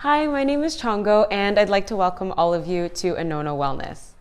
Hi, my name is Chongo, and I'd like to welcome all of you to Anona Wellness.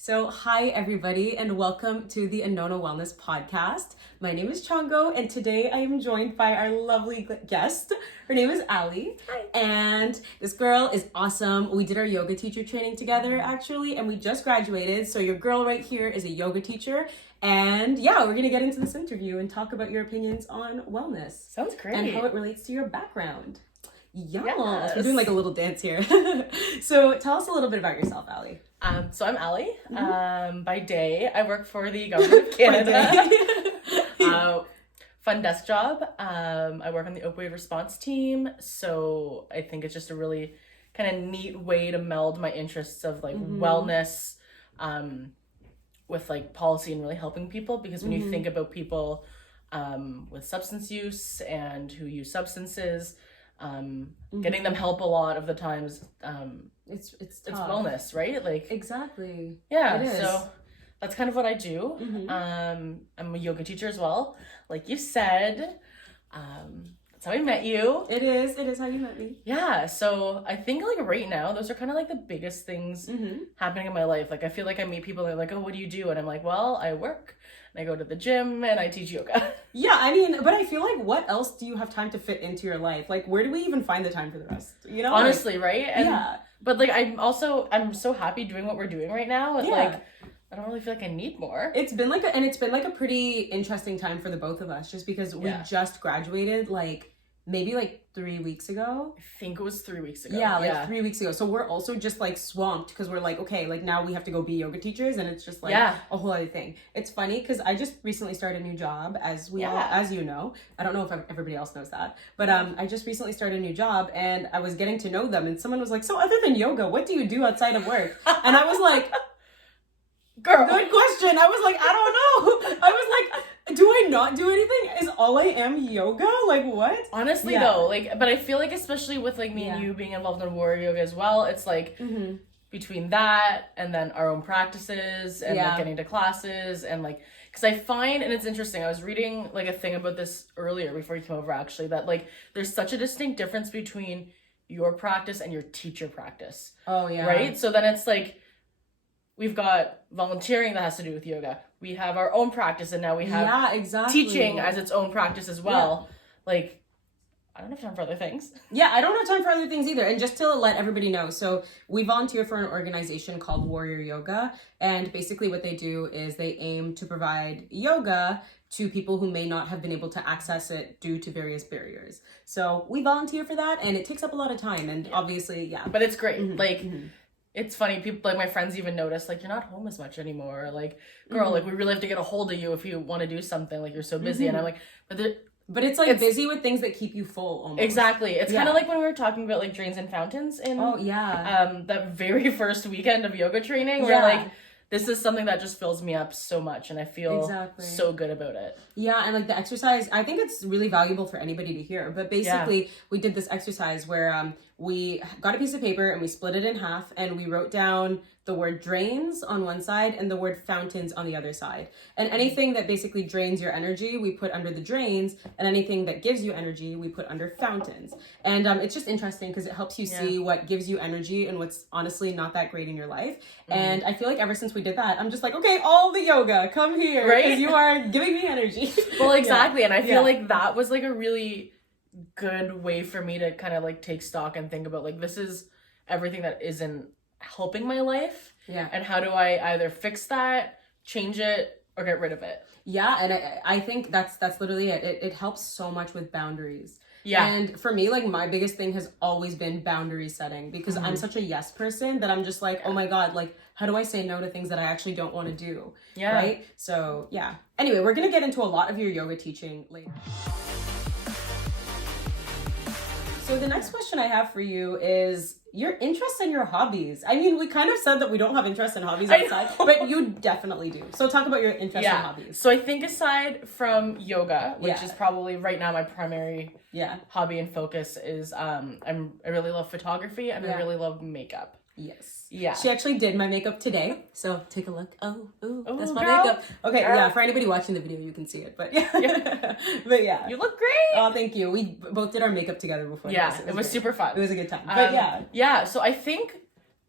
So, hi everybody, and welcome to the Anona Wellness podcast. My name is Chongo, and today I am joined by our lovely guest. Her name is Ali. Hi. And this girl is awesome. We did our yoga teacher training together, actually, and we just graduated. So your girl right here is a yoga teacher. And yeah, we're gonna get into this interview and talk about your opinions on wellness. Sounds great. And how it relates to your background. Yes. We're Yes. doing like a little dance here. So tell us a little bit about yourself, Ali. So I'm Ali. By day, I work for the government of Canada. Fun desk job. I work on the opioid response team. So I think it's just a really kind of neat way to meld my interests of like wellness with like policy and really helping people. Because when you think about people with substance use and who use substances, getting them help a lot of the times, It's it's wellness, right? Like exactly. yeah, It is. so that's kind of what I do. I'm a yoga teacher as well, like you said. That's how I met you. It is how you met me. Yeah, so I think like right now those are kind of like the biggest things happening in my life. Like I feel like I meet people and they're like, oh, what do you do? And I'm like, well, I work and I go to the gym and I teach yoga. Yeah, I mean, but I feel like what else do you have time to fit into your life? Like, where do we even find the time for the rest? You know, Honestly, right? And yeah. But like I'm so happy doing what we're doing right now. And Yeah. like I don't really feel like I need more. It's been like a pretty interesting time for the both of us, just because we just graduated like maybe like 3 weeks ago. I think it was 3 weeks ago. Yeah, like 3 weeks ago. So we're also just like swamped because we're like, okay, like now we have to go be yoga teachers, and it's just like a whole other thing. It's funny because I just recently started a new job, as you know. I don't know if everybody else knows that, but I just recently started a new job, and I was getting to know them, and someone was like, so other than yoga, what do you do outside of work? And I was like, girl, good question. I was like, I don't know. I was like, do I not do anything? Is all I am yoga? Like what? Honestly though, like, but I feel like especially with like me and you being involved in warrior yoga as well, it's like between that and then our own practices and like getting to classes and like, because I find, and it's interesting, I was reading like a thing about this earlier before you came over actually, that like there's such a distinct difference between your practice and your teacher practice. Oh yeah. Right? So then it's like, we've got volunteering that has to do with yoga. We have our own practice, and now we have teaching as its own practice as well. Yeah. Like, I don't have time for other things. Yeah, I don't have time for other things either. And just to let everybody know, so we volunteer for an organization called Warrior Yoga. And basically what they do is they aim to provide yoga to people who may not have been able to access it due to various barriers. So we volunteer for that, and it takes up a lot of time. And obviously, But it's great. It's funny, people, like my friends even notice, like, you're not home as much anymore. Like, girl, like, we really have to get a hold of you if you want to do something. Like, you're so busy. And I'm like, but it's like busy with things that keep you full almost. Exactly. It's kind of like when we were talking about, like, drains and fountains in that very first weekend of yoga training. Where, like, this is something that just fills me up so much, and I feel so good about it. Yeah, and like the exercise, I think it's really valuable for anybody to hear. But basically, we did this exercise where we got a piece of paper and we split it in half, and we wrote down the word drains on one side and the word fountains on the other side. And anything that basically drains your energy, we put under the drains, and anything that gives you energy, we put under fountains. And it's just interesting because it helps you see what gives you energy and what's honestly not that great in your life. And I feel like ever since we did that, I'm just like, okay, all the yoga, come here, because you are giving me energy. Well, exactly. And I feel like that was like a really good way for me to kind of like take stock and think about like, this is everything that isn't helping my life, and how do I either fix that, change it, or get rid of it. And I think that's literally it helps so much with boundaries. And for me, like my biggest thing has always been boundary setting, because I'm such a yes person that I'm just like, oh my god, like how do I say no to things that I actually don't want to do? Right? So anyway, we're gonna get into a lot of your yoga teaching later. So the next question I have for you is your interest in your hobbies. I mean, we kind of said that we don't have interest in hobbies outside, but you definitly do. So talk about your interest in hobbies. So I think aside from yoga, which is probably right now my primary hobby and focus, is I really love photography and I really love makeup. Yes. Yeah. She actually did my makeup today. So take a look. Oh, that's my girl. makeup. Okay, Girl. yeah, for anybody watching the video, you can see it. But yeah. But yeah. You look great. Oh, thank you. We both did our makeup together before. Yeah, this. it was super fun. It was a good time. But yeah. Yeah, so I think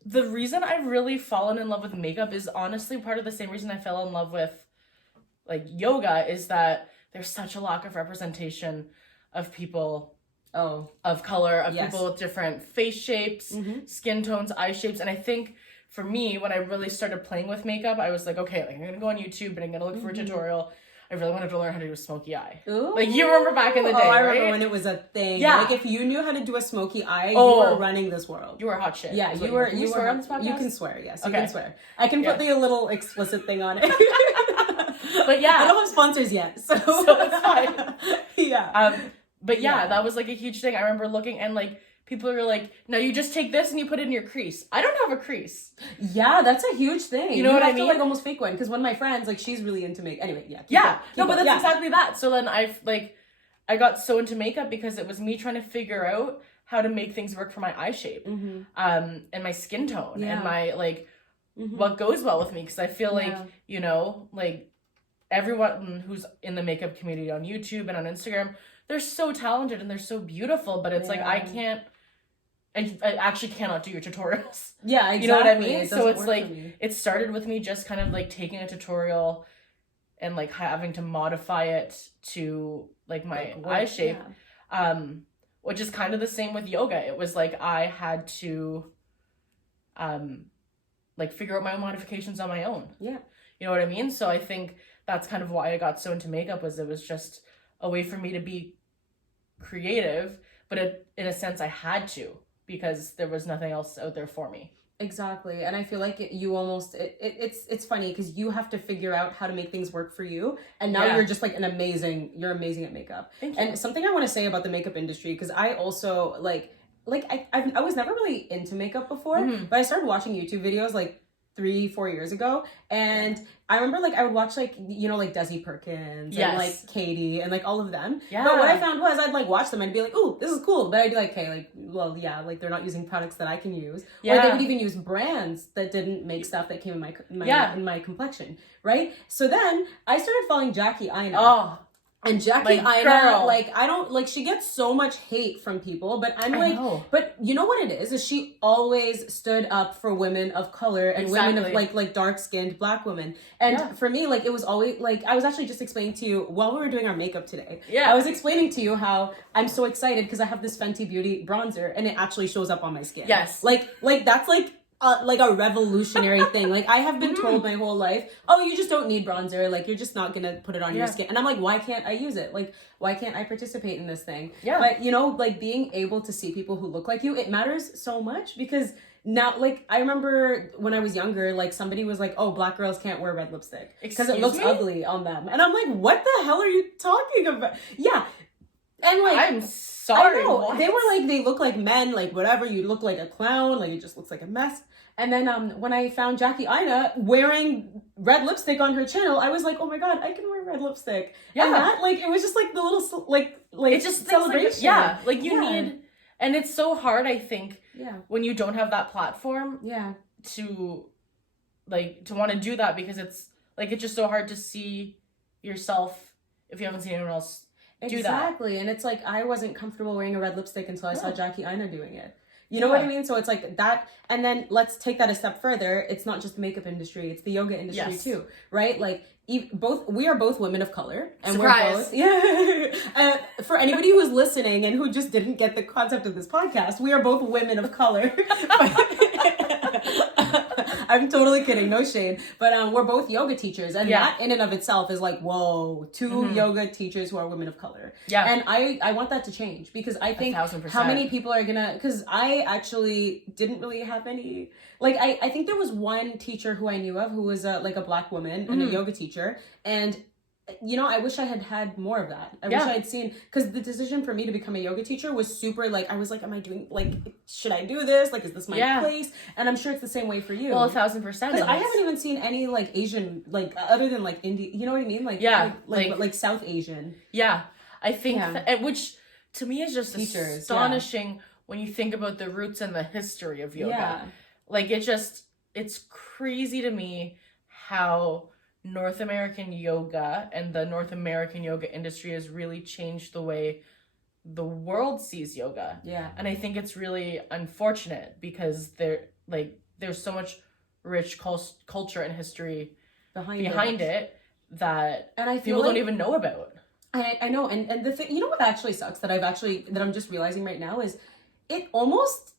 the reason I've really fallen in love with makeup is honestly part of the same reason I fell in love with like yoga, is that there's such a lack of representation of people of color, of people with different face shapes, skin tones, eye shapes. And I think for me, when I really started playing with makeup, I was like, okay, like I'm gonna go on YouTube and I'm gonna look for a tutorial. I really wanted to learn how to do a smoky eye. Ooh. Like, you remember back in the day, I right? remember when it was a thing. Yeah. Like, if you knew how to do a smoky eye, you were running this world. You were hot shit. Yeah, you were. Can you swear on this podcast? You can swear, yes. Okay. You can swear. I can put the little explicit thing on it. But yeah. I don't have sponsors yet, so it's fine. Yeah. But yeah, that was like a huge thing. I remember looking and like people are like, no, you just take this and you put it in your crease. I don't have a crease. Yeah, that's a huge thing. You know what I mean? You have to like almost fake one, because one of my friends, like, she's really into makeup. Anyway, yeah. But that's exactly that. So then I got so into makeup because it was me trying to figure out how to make things work for my eye shape, and my skin tone, and my like what goes well with me. Because I feel like, you know, like everyone who's in the makeup community on YouTube and on Instagram, they're so talented and they're so beautiful, but it's like I actually cannot do your tutorials. Yeah, exactly. You know what I mean? So it's like, it started with me just kind of like taking a tutorial and like having to modify it to like my eye shape. Which is kind of the same with yoga. It was like I had to like figure out my own modifications on my own. Yeah. You know what I mean? So I think that's kind of why I got so into makeup, was it was just a way for me to be creative, but in a sense I had to, because there was nothing else out there for me. Exactly. And I feel like it's funny because you have to figure out how to make things work for you, and now you're just like you're amazing at makeup. Thank you. And something I want to say about the makeup industry, because I also I was never really into makeup before, but I started watching YouTube videos like 3-4 years ago, and I remember like I would watch like, you know, like Desi Perkins and like Katie and like all of them. Yeah. But what I found was I'd like watch them and be like, ooh, this is cool. But I'd be like, okay, like, well, yeah, like they're not using products that I can use. Yeah. Or they would even use brands that didn't make stuff that came in my complexion, right? So then I started following Jackie Aina. Oh. And Jackie Aina, like, I don't, like, she gets so much hate from people, but I'm like, but you know what it is she always stood up for women of color and women of, like dark-skinned Black women. And for me, like, it was always, like, I was actually just explaining to you, while we were doing our makeup today, I was explaining to you how I'm so excited because I have this Fenty Beauty bronzer, and it actually shows up on my skin. Yes. Like, that's, like a revolutionary thing. Like, I have been told my whole life, oh, you just don't need bronzer, like, you're just not gonna put it on your skin. And I'm like, why can't I use it? Like, why can't I participate in this thing? But, you know, like, being able to see people who look like you, it matters so much, because now, like, I remember when I was younger, like, somebody was like, oh, Black girls can't wear red lipstick because it looks ugly on them. And I'm like, what the hell are you talking about? Yeah. And like, I'm sorry. I know. What? They were like, they look like men, like whatever. You look like a clown, like it just looks like a mess. And then when I found Jackie Aina wearing red lipstick on her channel, I was like, oh my God, I can wear red lipstick. Yeah. And that, like, it was just like the little, like it's just celebration. Like you need, and it's so hard, I think, when you don't have that platform to want to do that, because it's like, it's just so hard to see yourself if you haven't seen anyone else do that. Exactly. And it's like, I wasn't comfortable wearing a red lipstick until I saw Jackie Aina doing it. You know what I mean? So it's like that. And then let's take that a step further. It's not just the makeup industry, it's the yoga industry too, right? Like, we are both women of color, and surprise. We're both for anybody who's listening and who just didn't get the concept of this podcast, we are both women of color. I'm totally kidding, no shade, but we're both yoga teachers, and that in and of itself is like, whoa, two yoga teachers who are women of color. And I want that to change, because I think 1,000%. How many people are gonna, because I actually didn't really have any, like, I think there was one teacher who I knew of who was like a Black woman and a yoga teacher, and you know, I wish I had had more of that. I wish I had seen, because the decision for me to become a yoga teacher was super, like, I was like, am I doing, like, should I do this? Like, is this my place? And I'm sure it's the same way for you. Well, 1,000%. Because I haven't even seen any, like, Asian, like, other than, like, Indian, you know what I mean? Like, like South Asian. Yeah. I think, which to me is just astonishing when you think about the roots and the history of yoga. like it's crazy to me how North American yoga and the North American yoga industry has really changed the way the world sees yoga. Yeah. And I think it's really unfortunate because there's so much rich culture and history behind it that and I feel people don't even know about. I know, and the thing, you know what actually sucks that I'm just realizing right now is it almost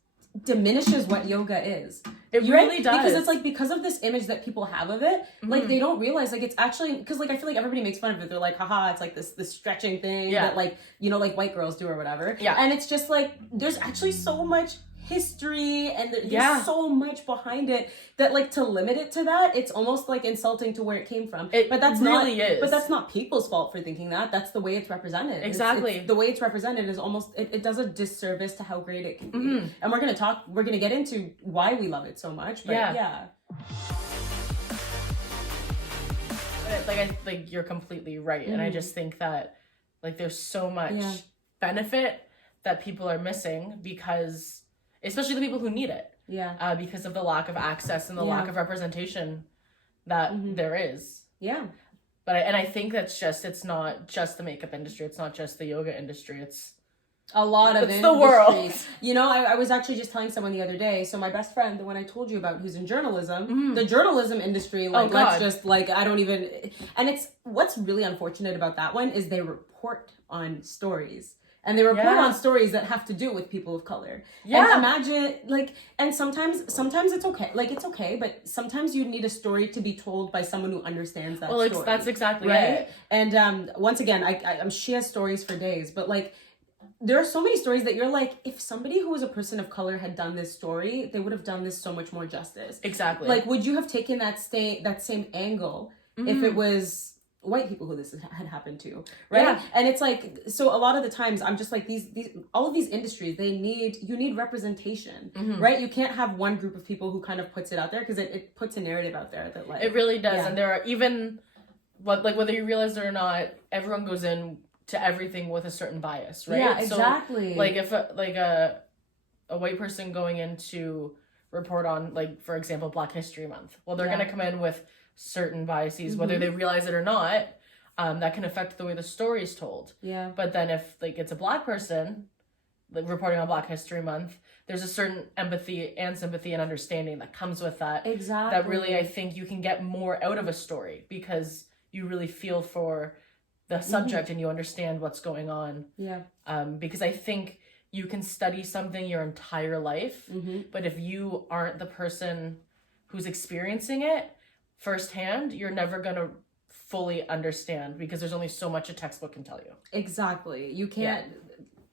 diminishes what yoga is. It really does. Because it's like, because of this image that people have of it, like they don't realize like it's actually, because like I feel like everybody makes fun of it. They're like, haha, it's like this stretching thing that like, you know, like white girls do or whatever. Yeah. And it's just like, there's actually so much history and there's so much behind it that like to limit it to that, it's almost like insulting to where it came from. But that's really is. But that's not people's fault for thinking that. That's the way it's represented. Exactly. It's the way it's represented is almost, it does a disservice to how great it can be. And we're gonna get into why we love it so much. But yeah. Like you're completely right. And I just think that like there's so much benefit that people are missing because, especially the people who need it. Yeah. Because of the lack of access and the lack of representation that there is. Yeah. But I think it's not just the makeup industry. It's not just the yoga industry. It's a lot of the world. You know, I was actually just telling someone the other day. So my best friend, the one I told you about, who's in journalism, the journalism industry, like let's just like, I don't even, and it's, what's really unfortunate about that one is they report on stories. And they report on stories that have to do with people of color. Yeah. And imagine, like, and sometimes it's okay. Like, it's okay, but sometimes you need a story to be told by someone who understands that story. Well, that's exactly it. And once again, she has stories for days, but, like, there are so many stories that you're like, if somebody who was a person of color had done this story, they would have done this so much more justice. Exactly. Like, would you have taken that same angle if it was white people who this had happened to, right? Yeah. And it's like, so a lot of the times I'm just like, these all of these industries, you need representation, right? You can't have one group of people who kind of puts it out there, because it puts a narrative out there that like, it really does. And there are even whether you realize it or not, everyone goes in to everything with a certain bias, right? Yeah, exactly. So, like if a white person going in to report on, like, for example, Black History Month, well, they're gonna come in with certain biases, whether they realize it or not, that can affect the way the story is told. Yeah. But then if like it's a Black person like reporting on Black History Month, there's a certain empathy and sympathy and understanding that comes with that. Exactly. That really, I think you can get more out of a story because you really feel for the subject and you understand what's going on. Yeah. Because I think you can study something your entire life, but if you aren't the person who's experiencing it firsthand, you're never going to fully understand, because there's only so much a textbook can tell you. Exactly. You can't,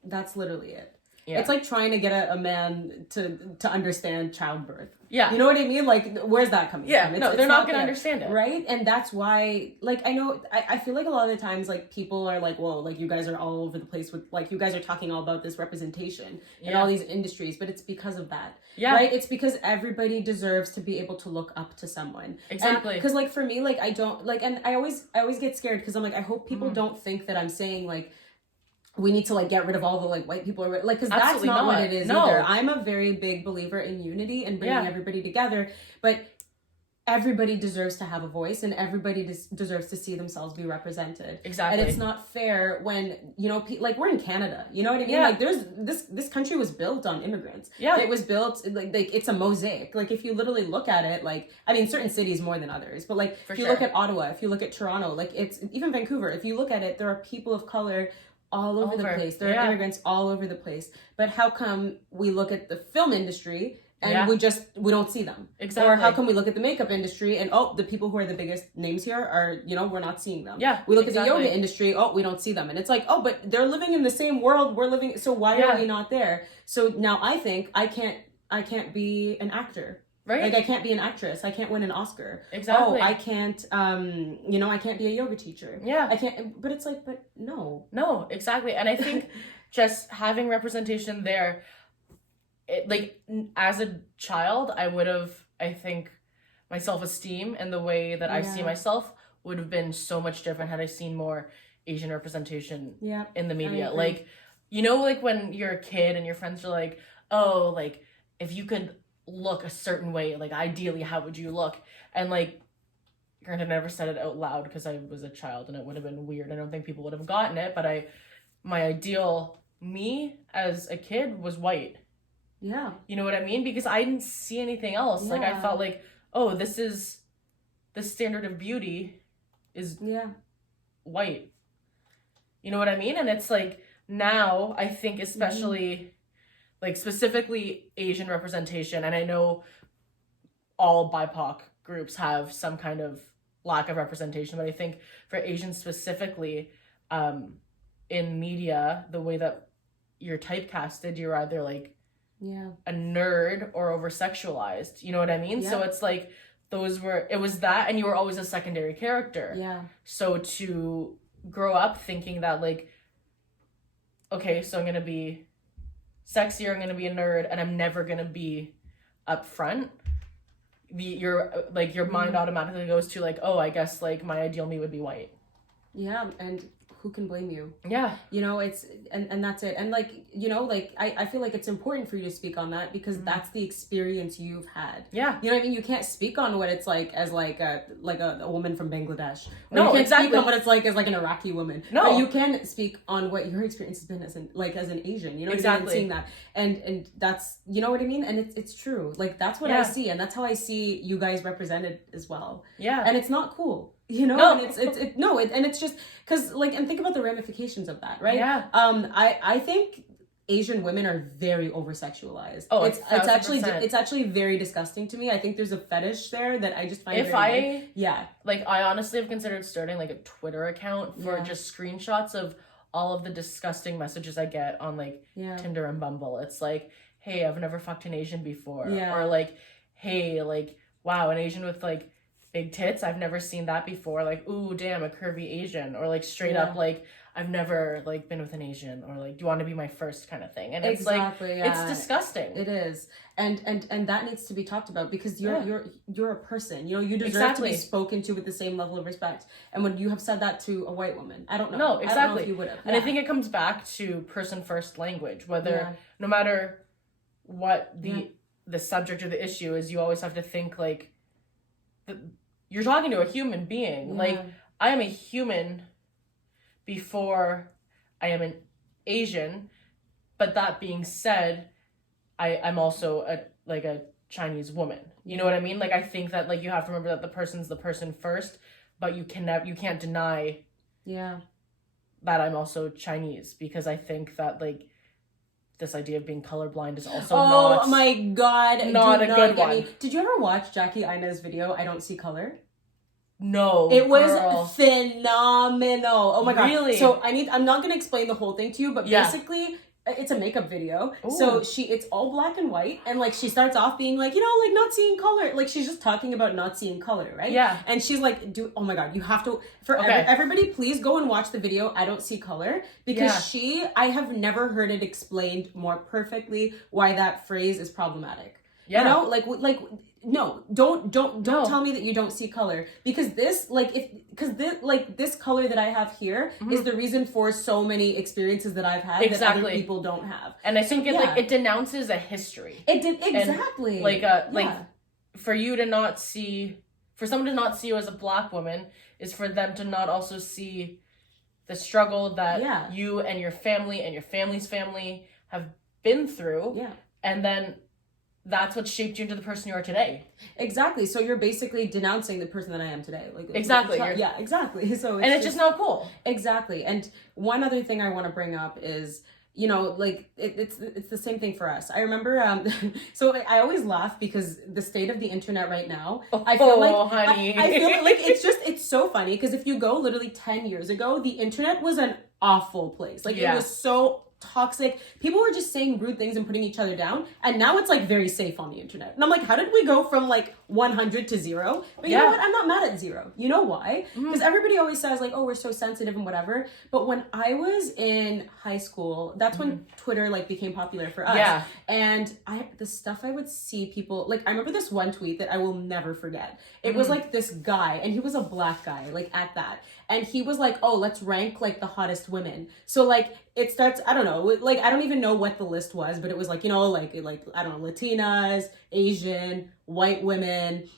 that's literally it. Yeah. It's like trying to get a man to understand childbirth. Yeah. You know what I mean? Like, where's that coming from? No, they're not going to understand it. Right? And that's why, like, I know, I feel like a lot of the times, like, people are like, whoa, like, you guys are all over the place with, like, you guys are talking all about this representation in all these industries, but it's because of that. Yeah. Right? It's because everybody deserves to be able to look up to someone. Exactly. Because, like, for me, like, I don't, like, and I always get scared because I'm like, I hope people don't think that I'm saying, like, we need to like get rid of all the like white people, or like, because that's not what it is either. I'm a very big believer in unity and bringing everybody together, but everybody deserves to have a voice and everybody deserves to see themselves be represented. Exactly. And it's not fair when, you know, like we're in Canada, you know what I mean? Like there's this country was built on immigrants. Yeah. It was built like it's a mosaic. Like if you literally look at it, like, I mean, certain cities more than others, but like if you look at Ottawa, if you look at Toronto, like it's even Vancouver, if you look at it, there are people of color all over the place. There are immigrants all over the place. But how come we look at the film industry and we don't see them? Exactly. Or how come we look at the makeup industry and the people who are the biggest names here are, you know, we're not seeing them. Yeah. We look at the yoga industry, we don't see them. And it's like, but they're living in the same world we're living, so why are we not there? So now I think I can't be an actor. Right. Like I can't be an actress. I can't win an Oscar. Exactly. I can't, I can't be a yoga teacher. Yeah. I can't, but it's like, but no. No, exactly. And I think just having representation there, like as a child, I think my self-esteem and the way that I see myself would have been so much different had I seen more Asian representation in the media. Like, you know, like when you're a kid and your friends are like, oh, like if you could look a certain way, like ideally how would you look? And like, granted, I never said it out loud because I was a child and it would have been weird. I don't think people would have gotten it, but my ideal me as a kid was white. Yeah. You know what I mean? Because I didn't see anything else. Yeah. Like I felt like, oh, the standard of beauty is white. You know what I mean? And it's like now I think especially like specifically Asian representation, and I know all BIPOC groups have some kind of lack of representation, but I think for Asians specifically, in media, the way that you're typecasted, you're either like a nerd or over sexualized. You know what I mean? So it's like it was that, and you were always a secondary character. Yeah. So to grow up thinking that like, okay, so I'm gonna be sexy or I'm gonna be a nerd and I'm never gonna be up front, your mind automatically goes to like, oh, I guess like my ideal me would be white. Yeah, and who can blame you? Yeah. You know, it's, and that's it. And like, you know, like, I feel like it's important for you to speak on that because that's the experience you've had. Yeah. You know what I mean? You can't speak on what it's like as like a woman from Bangladesh. Or No, you can't exactly. speak on what it's like as like an Iraqi woman. No. But you can speak on what your experience has been as an Asian, you know what I mean? And seeing that. And that's, you know what I mean? And it's true. Like, that's what I see. And that's how I see you guys represented as well. Yeah. And it's not cool. You know, no. And it's just because like, and think about the ramifications of that, right? Yeah. I think Asian women are very over sexualized. Oh, it's actually very disgusting to me. I think there's a fetish there that I just find. I honestly have considered starting like a Twitter account for just screenshots of all of the disgusting messages I get on like Tinder and Bumble. It's like, hey, I've never fucked an Asian before, or like, hey, like, wow, an Asian with like big tits, I've never seen that before, like, ooh, damn, a curvy Asian, or like straight up like, I've never like been with an Asian, or like, do you want to be my first kind of thing? And it's like, it's disgusting. It is. And that needs to be talked about because you're a person, you know, you deserve to be spoken to with the same level of respect. And when you have said that to a white woman, I don't know. No, exactly. I don't know if you would have. And I think it comes back to person first language, whether no matter what the subject or the issue is, you always have to think like, you're talking to a human being. Like, I am a human before I am an Asian, but that being said, I'm also a Chinese woman. You know what I mean? Like, I think that like you have to remember that the person's the person first, but you can't deny that I'm also Chinese, because I think that like this idea of being colorblind is also oh my god, not a good one. Did you ever watch Jackie Ina's video, I Don't See Color? No, it was phenomenal. Oh my god! Really? So I'm not gonna explain the whole thing to you, but basically, it's a makeup video. Ooh. So it's all black and white, and like she starts off being like, you know, like not seeing color. Like she's just talking about not seeing color, right? Yeah. And she's like, oh my god, you have to everybody, please go and watch the video. I Don't See Color, because I have never heard it explained more perfectly why that phrase is problematic. Yeah. You know, no, don't tell me that you don't see color, because this this color that I have here is the reason for so many experiences that I've had that other people don't have. And I think it denounces a history. It did exactly. And, for someone to not see you as a black woman is for them to not also see the struggle that you and your family and your family's family have been through. Yeah. And then that's what shaped you into the person you are today. Exactly. So you're basically denouncing the person that I am today. Exactly. Exactly. So it's just not cool. Exactly. And one other thing I want to bring up is, you know, like it's the same thing for us. I remember, so I always laugh because the state of the internet right now, I feel honey. I feel like it's so funny, because if you go literally 10 years ago, the internet was an awful place. Like it was so toxic. People were just saying rude things and putting each other down, and now it's like very safe on the internet. And I'm like, how did we go from like 100 to 0? But you know what? I'm not mad at 0. You know why? Because everybody always says like, oh, we're so sensitive and whatever. But when I was in high school, that's when Twitter like became popular for us. Yeah. And the stuff I would see people like, I remember this one tweet that I will never forget. It was like this guy, and he was a black guy, like at that. And he was like, oh, let's rank like the hottest women. So like it starts, I don't know, like, I don't even know what the list was, but it was like, you know, like, I don't know, Latinas, Asian, white women,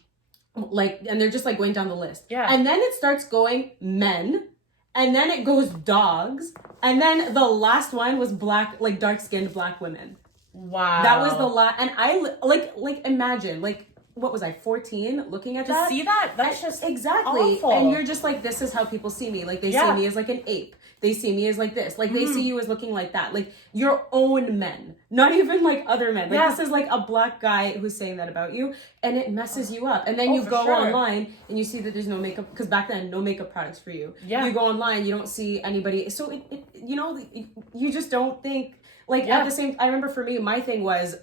like, and they're just like going down the list. Yeah. And then it starts going men, and then it goes dogs, and then the last one was black, like dark-skinned black women. Wow. That was the last, and I like imagine, like, what was I, 14, looking at that? To see that, that's just exactly awful. And you're just like, this is how people see me. Like, they see me as like an ape. They see me as like this. Like, they see you as looking like that. Like, your own men. Not even like other men. Like, this is like a black guy who's saying that about you. And it messes you up. And then you go online and you see that there's no makeup. Because back then, no makeup products for you. Yeah. You go online, you don't see anybody. So, you know, you just don't think... Like, at the same, I remember for me, my thing was,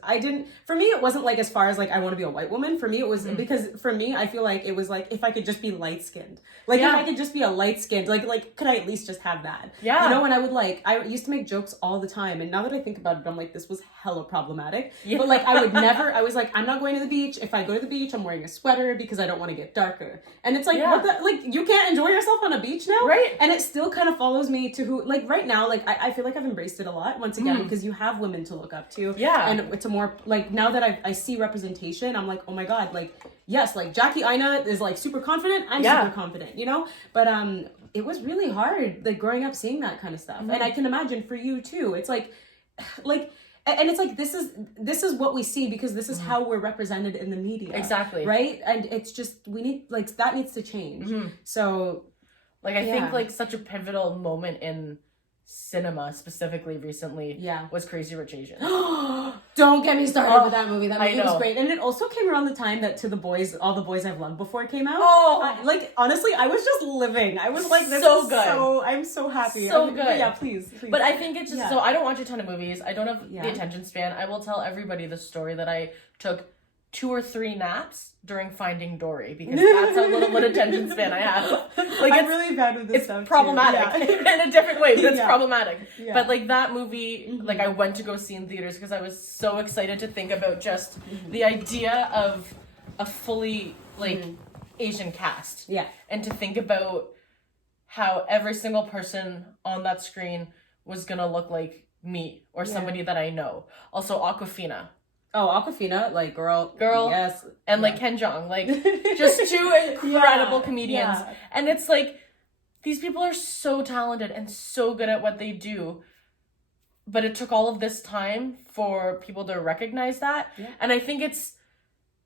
for me, it wasn't like as far as like, I want to be a white woman. For me, it was, because for me, I feel like it was like, if I could just be light-skinned. Like, if I could just be a light-skinned, like, could I at least just have that? Yeah. You know, and I would like, I used to make jokes all the time. And now that I think about it, I'm like, this was hella problematic. Yeah. But like, I would never, I was like, I'm not going to the beach. If I go to the beach, I'm wearing a sweater because I don't want to get darker. And it's like, what the, like, you can't enjoy yourself on a beach now? Right. And it still kind of follows me to who, like, right now, like, I feel like I've embraced it a lot, once again, because you have women to look up to. Yeah. And it's a more, like, now that I see representation, I'm like, oh my God, like, yes, like, Jackie Aina is, like, super confident. I'm super confident, you know? But it was really hard, like, growing up seeing that kind of stuff. And I can imagine for you, too. It's like, and it's like, this is what we see because this is how we're represented in the media. Exactly. Right? And it's just, we need, like, that needs to change. So... Like, I think, like, such a pivotal moment in cinema, specifically recently, was Crazy Rich Asians. Don't get me started with that movie. That movie was great. And it also came around the time that All the Boys I've Loved Before came out. Like, honestly, I was just living. I was like, this is good. I'm so happy. So good. Yeah, please. But I think it's just, so I don't watch a ton of movies. I don't have the attention span. I will tell everybody the story that I took 2 or 3 naps during Finding Dory because that's how little attention span I have. Like, I'm really bad with this stuff. It's problematic in a different way, but it's problematic. Yeah. But like that movie, like I went to go see in theaters because I was so excited to think about just the idea of a fully like Asian cast. Yeah. And to think about how every single person on that screen was gonna look like me or somebody that I know. Also Awkwafina. Oh, Awkwafina, like, girl, yes. And, like, Ken Jeong, like, just 2 incredible comedians. Yeah. And it's, like, these people are so talented and so good at what they do. But it took all of this time for people to recognize that. Yeah. And I think it's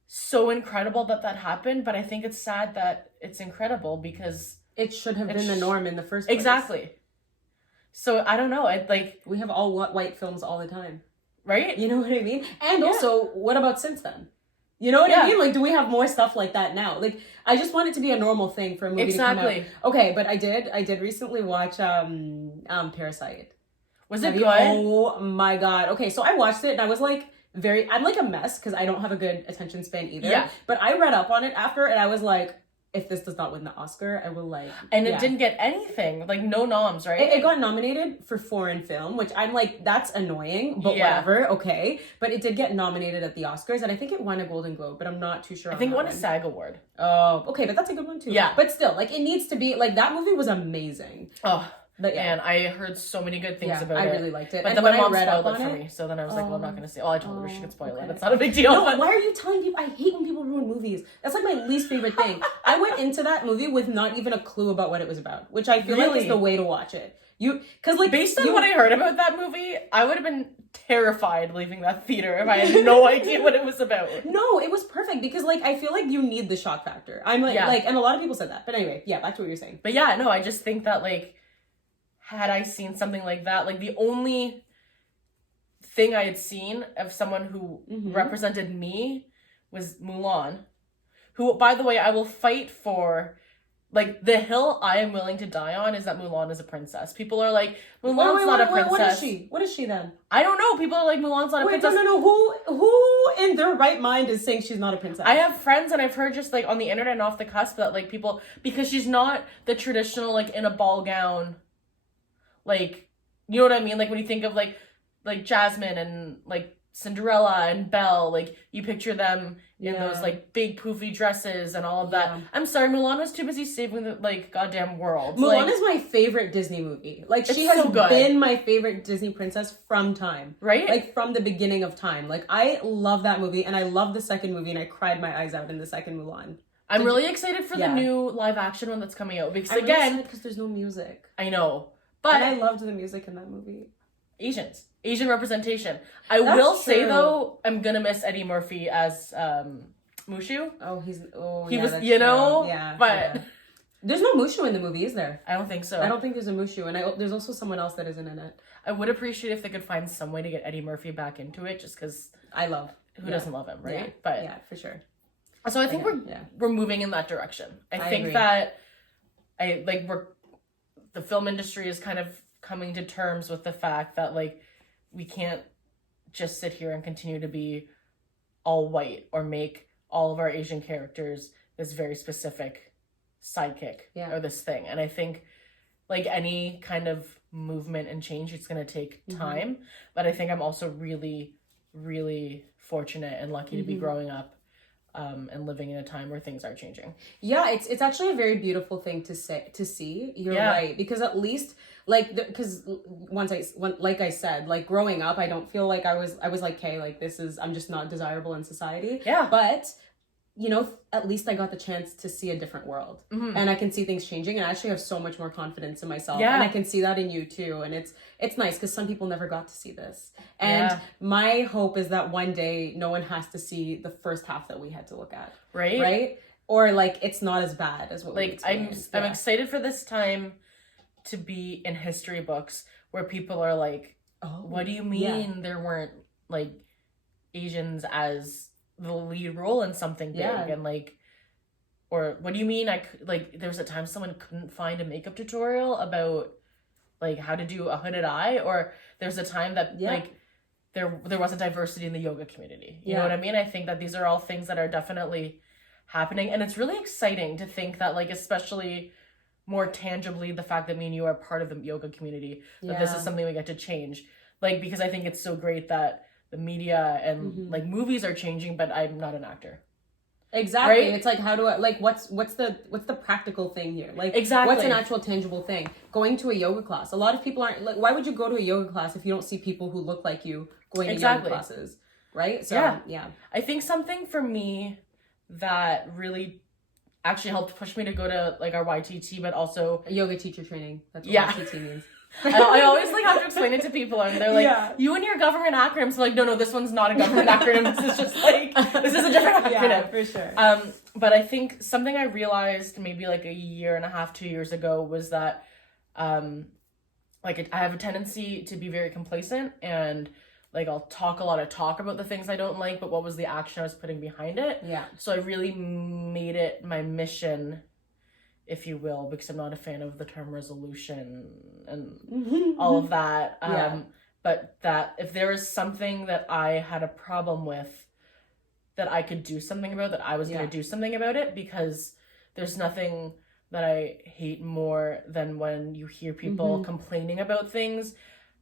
so incredible that happened, but I think it's sad that it's incredible because... It should have been the norm in the first place. Exactly. So, I don't know, we have all white films all the time. Right? You know what I mean? And also, what about since then? You know what I mean? Like, do we have more stuff like that now? Like, I just want it to be a normal thing for a movie to come out. Okay, but I did recently watch Parasite. Was it good? Oh my God. Okay, so I watched it and I was like, I'm like a mess because I don't have a good attention span either. Yeah. But I read up on it after and I was like, if this does not win the Oscar, I will like... And it didn't get anything. Like, no noms, right? It got nominated for foreign film, which I'm like, that's annoying, but whatever, okay. But it did get nominated at the Oscars, and I think it won a Golden Globe, but I'm not too sure. I think it won a SAG award. Oh, okay, but that's a good one too. Yeah. But still, like, it needs to be... Like, that movie was amazing. Oh, but and I heard so many good things about it. I really liked it. But then my mom spoiled it for me, so then I was like, well, I'm not going to say... Oh, I told her she could spoil it. It's not a big deal. No, why are you telling people? I hate when people ruin movies. That's like my least favorite thing. I went into that movie with not even a clue about what it was about, which I feel like is the way to watch it. Because like... Based on what I heard about that movie, I would have been terrified leaving that theater if I had no idea what it was about. No, it was perfect because like I feel like you need the shock factor. I'm like, and a lot of people said that. But anyway, back to what you're saying. But yeah, no, I just think that like... Had I seen something like that, like the only thing I had seen of someone who represented me was Mulan, who, by the way, I will fight for. Like, the hill I am willing to die on is that Mulan is a princess. People are like, Mulan's not a princess. What is she? What is she then? I don't know. People are like, Mulan's not a princess. No. Who in their right mind is saying she's not a princess? I have friends and I've heard just like on the internet and off the cusp that like people, because she's not the traditional like in a ball gown. Like, you know what I mean? Like, when you think of, like Jasmine and, like, Cinderella and Belle, like you picture them in those like big poofy dresses and all of that. I'm sorry, Mulan was too busy saving the like goddamn world. Mulan like, is my favorite Disney movie. Like she has been my favorite Disney princess from time. Right? Like from the beginning of time. Like I love that movie, and I love the second movie, and I cried my eyes out in the second Mulan. I'm really excited for the new live action one that's coming out because again, because there's no music. I know, but and I loved the music in that movie. Asian representation. I will say though, I'm gonna miss Eddie Murphy as Mushu. He was, you know, but there's no Mushu in the movie, is there? I don't think so. I don't think there's a Mushu, and there's also someone else that isn't in it. I would appreciate if they could find some way to get Eddie Murphy back into it, just because who doesn't love him, right? Yeah. But yeah, for sure. So I think we're moving in that direction. I think agree. That the film industry is kind of coming to terms with the fact that like we can't just sit here and continue to be all white or make all of our Asian characters this very specific sidekick or this thing. And I think like any kind of movement and change, it's going to take time. But I think I'm also really, really fortunate and lucky to be growing up and living in a time where things are changing. Yeah, it's actually a very beautiful thing to see. You're right, because at least like because like I said, like growing up, I don't feel like I was like, okay, like I'm just not desirable in society. Yeah, but you know, at least I got the chance to see a different world, and I can see things changing, and I actually have so much more confidence in myself, and I can see that in you too, and it's nice because some people never got to see this, and my hope is that one day no one has to see the first half that we had to look at, right, or like it's not as bad as what like I'm excited for this time to be in history books where people are like, oh, what do you mean there weren't like Asians as the lead role in something big and like, or what do you mean there was a time someone couldn't find a makeup tutorial about like how to do a hooded eye, or there's a time that like there wasn't diversity in the yoga community. You know what I mean? I think that these are all things that are definitely happening, and it's really exciting to think that like, especially more tangibly, the fact that me and you are part of the yoga community, that this is something we get to change, like, because I think it's so great that the media and like movies are changing, but I'm not an actor. Exactly. Right? It's like, how do I, like, what's the practical thing here? Like, what's an actual tangible thing? Going to a yoga class. A lot of people aren't like, why would you go to a yoga class if you don't see people who look like you going to yoga classes? Right? So, yeah. I think something for me that really actually helped push me to go to like our YTT, but also a yoga teacher training. That's what YTT means. I always like have to explain it to people, and they're like, you and your government acronyms. I'm like, no, this one's not a government acronym. This is just like, this is a different acronym. Yeah, for sure. But I think something I realized maybe like a year and a half, 2 years ago was that like I have a tendency to be very complacent, and like I'll talk a lot of talk about the things I don't like, but what was the action I was putting behind it? Yeah. So I really made it my mission, if you will, because I'm not a fan of the term resolution and all of that. But that if there is something that I had a problem with, that I could do something about, that I was going to do something about it, because there's nothing that I hate more than when you hear people complaining about things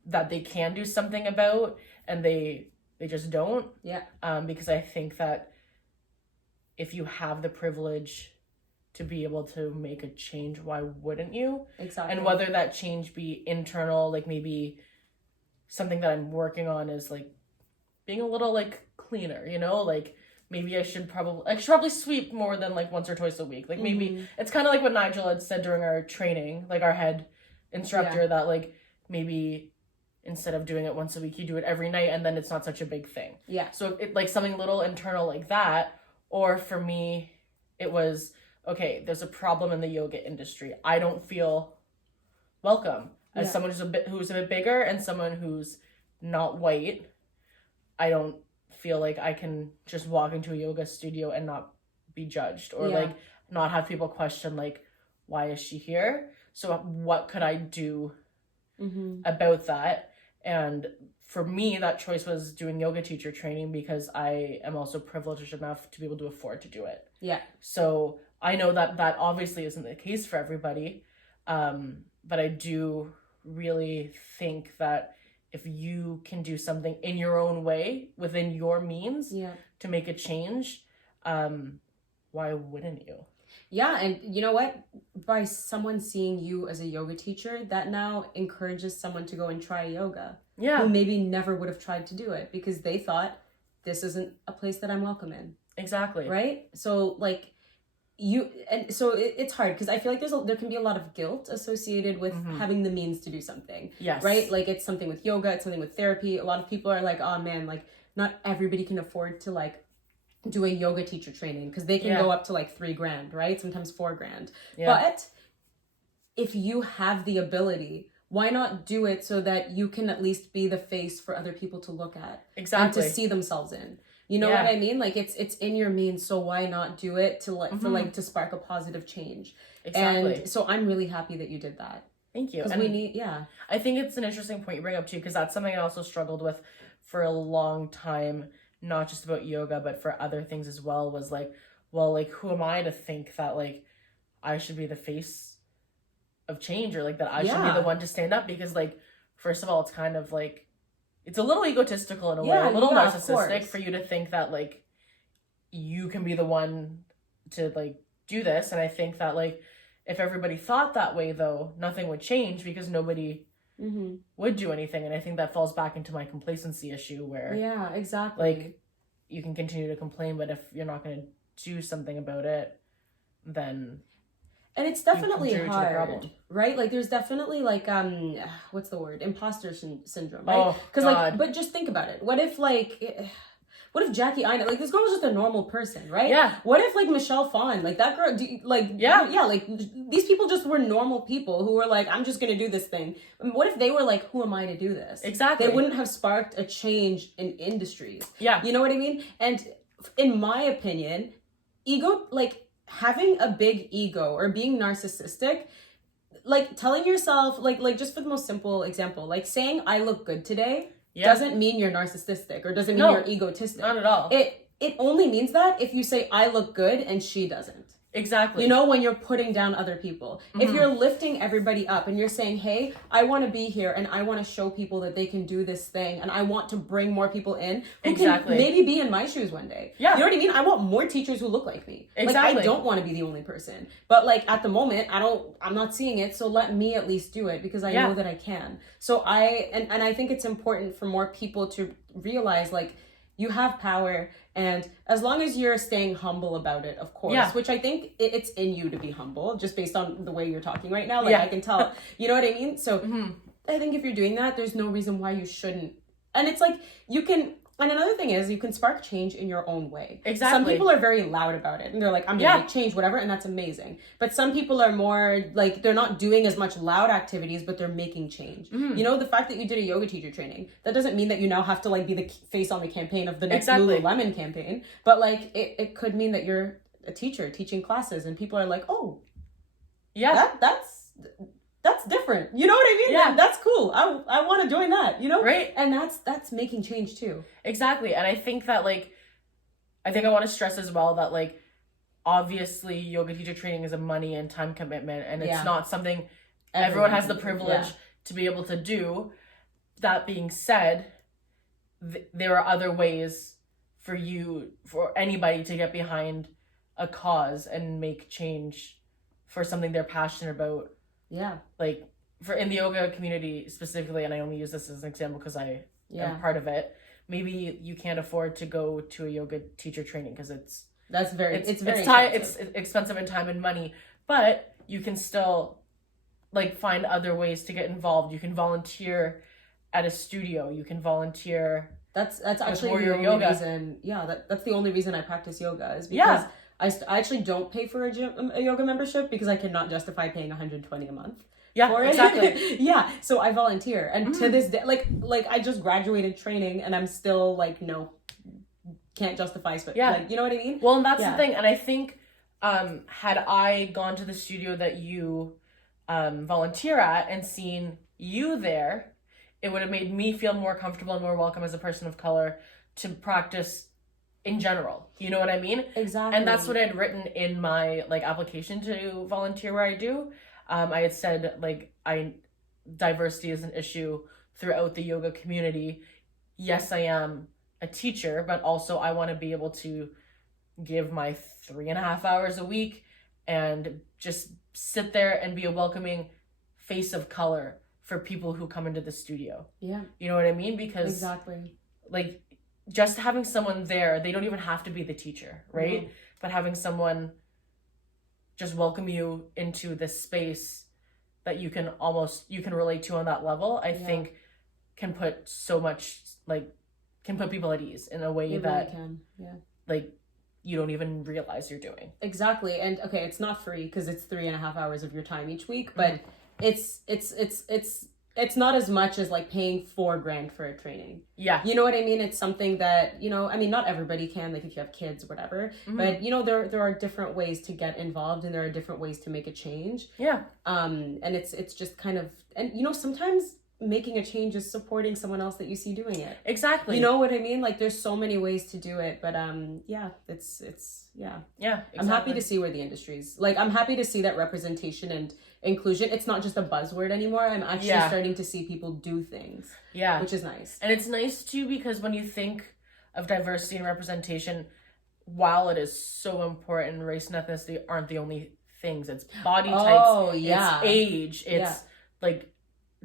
that they can do something about and they just don't. Yeah. Because I think that if you have the privilege to be able to make a change, why wouldn't you? Exactly. And whether that change be internal, like maybe something that I'm working on is like being a little like cleaner, you know, like maybe I should probably sweep more than like once or twice a week. Like maybe it's kind of like what Nigel had said during our training, like our head instructor, that like maybe instead of doing it once a week, you do it every night, and then it's not such a big thing. Yeah. So it like something little internal like that. Or for me, it was, okay, there's a problem in the yoga industry. I don't feel welcome as someone who's a bit bigger and someone who's not white. I don't feel like I can just walk into a yoga studio and not be judged, or like not have people question like, why is she here? So what could I do about that? And for me, that choice was doing yoga teacher training, because I am also privileged enough to be able to afford to do it. Yeah. So I know that obviously isn't the case for everybody. But I do really think that if you can do something in your own way within your means to make a change, why wouldn't you? Yeah, and you know what? By someone seeing you as a yoga teacher, that now encourages someone to go and try yoga. Yeah. Who maybe never would have tried to do it because they thought this isn't a place that I'm welcome in. Exactly. Right? So like it's hard because I feel like there can be a lot of guilt associated with having the means to do something. Yes. Right? Like it's something with yoga, it's something with therapy. A lot of people are like, oh man, like not everybody can afford to like do a yoga teacher training because they can go up to like $3,000, right? Sometimes $4,000. But if you have the ability, why not do it so that you can at least be the face for other people to look at and to see themselves in? You know what I mean? Like it's in your means, so why not do it to like for like to spark a positive change? Exactly. And so I'm really happy that you did that. Thank you. Because we need, I think it's an interesting point you bring up too, because that's something I also struggled with for a long time, not just about yoga, but for other things as well, was like, well, like, who am I to think that, like, I should be the face of change or, like, that I should be the one to stand up? Because, like, first of all, it's kind of, like, it's a little egotistical in a way, a little narcissistic for you to think that, like, you can be the one to, like, do this. And I think that, like, if everybody thought that way, though, nothing would change because nobody would do anything. And I think that falls back into my complacency issue where like you can continue to complain, but if you're not going to do something about it, then and it's definitely hard, right? Like there's definitely like what's the word, imposter syndrome, right? Because like, but just think about it. What if Jackie Ina, like this girl was just a normal person, right? Yeah. What if like Michelle Phan, like that girl, like like these people just were normal people who were like, I'm just gonna do this thing. What if they were like, who am I to do this? Exactly. They wouldn't have sparked a change in industries. Yeah. You know what I mean? And in my opinion, ego, like having a big ego or being narcissistic, like telling yourself, like just for the most simple example, like saying I look good today. Doesn't mean you're narcissistic or doesn't mean you're egotistic. Not at all. It only means that if you say I look good and she doesn't. Exactly. You know, when you're putting down other people. If you're lifting everybody up and you're saying, hey, I want to be here and I want to show people that they can do this thing and I want to bring more people in who can maybe be in my shoes one day. Yeah. You know what I mean? I want more teachers who look like me. Like I don't want to be the only person. But like at the moment, I'm not seeing it, so let me at least do it because I know that I can. So I think it's important for more people to realize like you have power, and as long as you're staying humble about it, of course, which I think it's in you to be humble, just based on the way you're talking right now. Like I can tell, you know what I mean? So I think if you're doing that, there's no reason why you shouldn't. And it's like you can. And another thing is you can spark change in your own way. Exactly. Some people are very loud about it and they're like, I'm going to make change, whatever. And that's amazing. But some people are more like, they're not doing as much loud activities, but they're making change. You know, the fact that you did a yoga teacher training, that doesn't mean that you now have to like be the face on the campaign of the next Lululemon campaign. But like, it could mean that you're a teacher teaching classes and people are like, oh, that's different. You know what I mean? Yeah. That's cool. I want to join that, you know? Right. And that's making change too. Exactly. And I think that like, I want to stress as well that like, obviously yoga teacher training is a money and time commitment and it's not something everyone has the privilege to be able to do. That being said, there are other ways for anybody to get behind a cause and make change for something they're passionate about. Yeah. Like in the yoga community specifically, and I only use this as an example because I am part of it. Maybe you can't afford to go to a yoga teacher training because it's very expensive in time and money, but you can still like find other ways to get involved. You can volunteer at a studio. You can volunteer. That's actually the only reason. Yeah, that's the only reason I practice yoga is because I actually don't pay for a yoga membership because I cannot justify paying $120 a month. Yeah, for it. Exactly. So I volunteer, and to this day, like I just graduated training, and I'm still like can't justify. Like, you know what I mean? Well, and that's the thing, and I think had I gone to the studio that you volunteer at and seen you there, it would have made me feel more comfortable and more welcome as a person of color to practice in general. You know what I mean? Exactly. And that's what I had written in my like application to volunteer where I do. I had said like diversity is an issue throughout the yoga community. Yes, I am a teacher, but also I want to be able to give my 3.5 hours a week and just sit there and be a welcoming face of color for people who come into the studio. Yeah. You know what I mean? Because exactly, like, just having someone there, they don't even have to be the teacher, right? Mm-hmm. But having someone just welcome you into this space that you can relate to on that level, I think can put so much, like, can put people at ease in a way it that really can. Yeah. like you don't even realize you're doing. Exactly. And okay, it's not free because it's 3.5 hours of your time each week, but it's not as much as like paying $4,000 for a training. Yeah. You know what I mean? It's something that, you know, I mean, not everybody can, like if you have kids or whatever, but you know, there are different ways to get involved and there are different ways to make a change. Yeah. And it's just kind of, and you know, sometimes making a change is supporting someone else that you see doing it. Exactly. You know what I mean? Like there's so many ways to do it, but yeah, it's yeah. Yeah, exactly. I'm happy to see where the industry's, like, I'm happy to see that representation and inclusion, it's not just a buzzword anymore. I'm actually starting to see people do things. Yeah. Which is nice. And it's nice too because when you think of diversity and representation, while it is so important, race and ethnicity aren't the only things. It's body types, it's age, it's like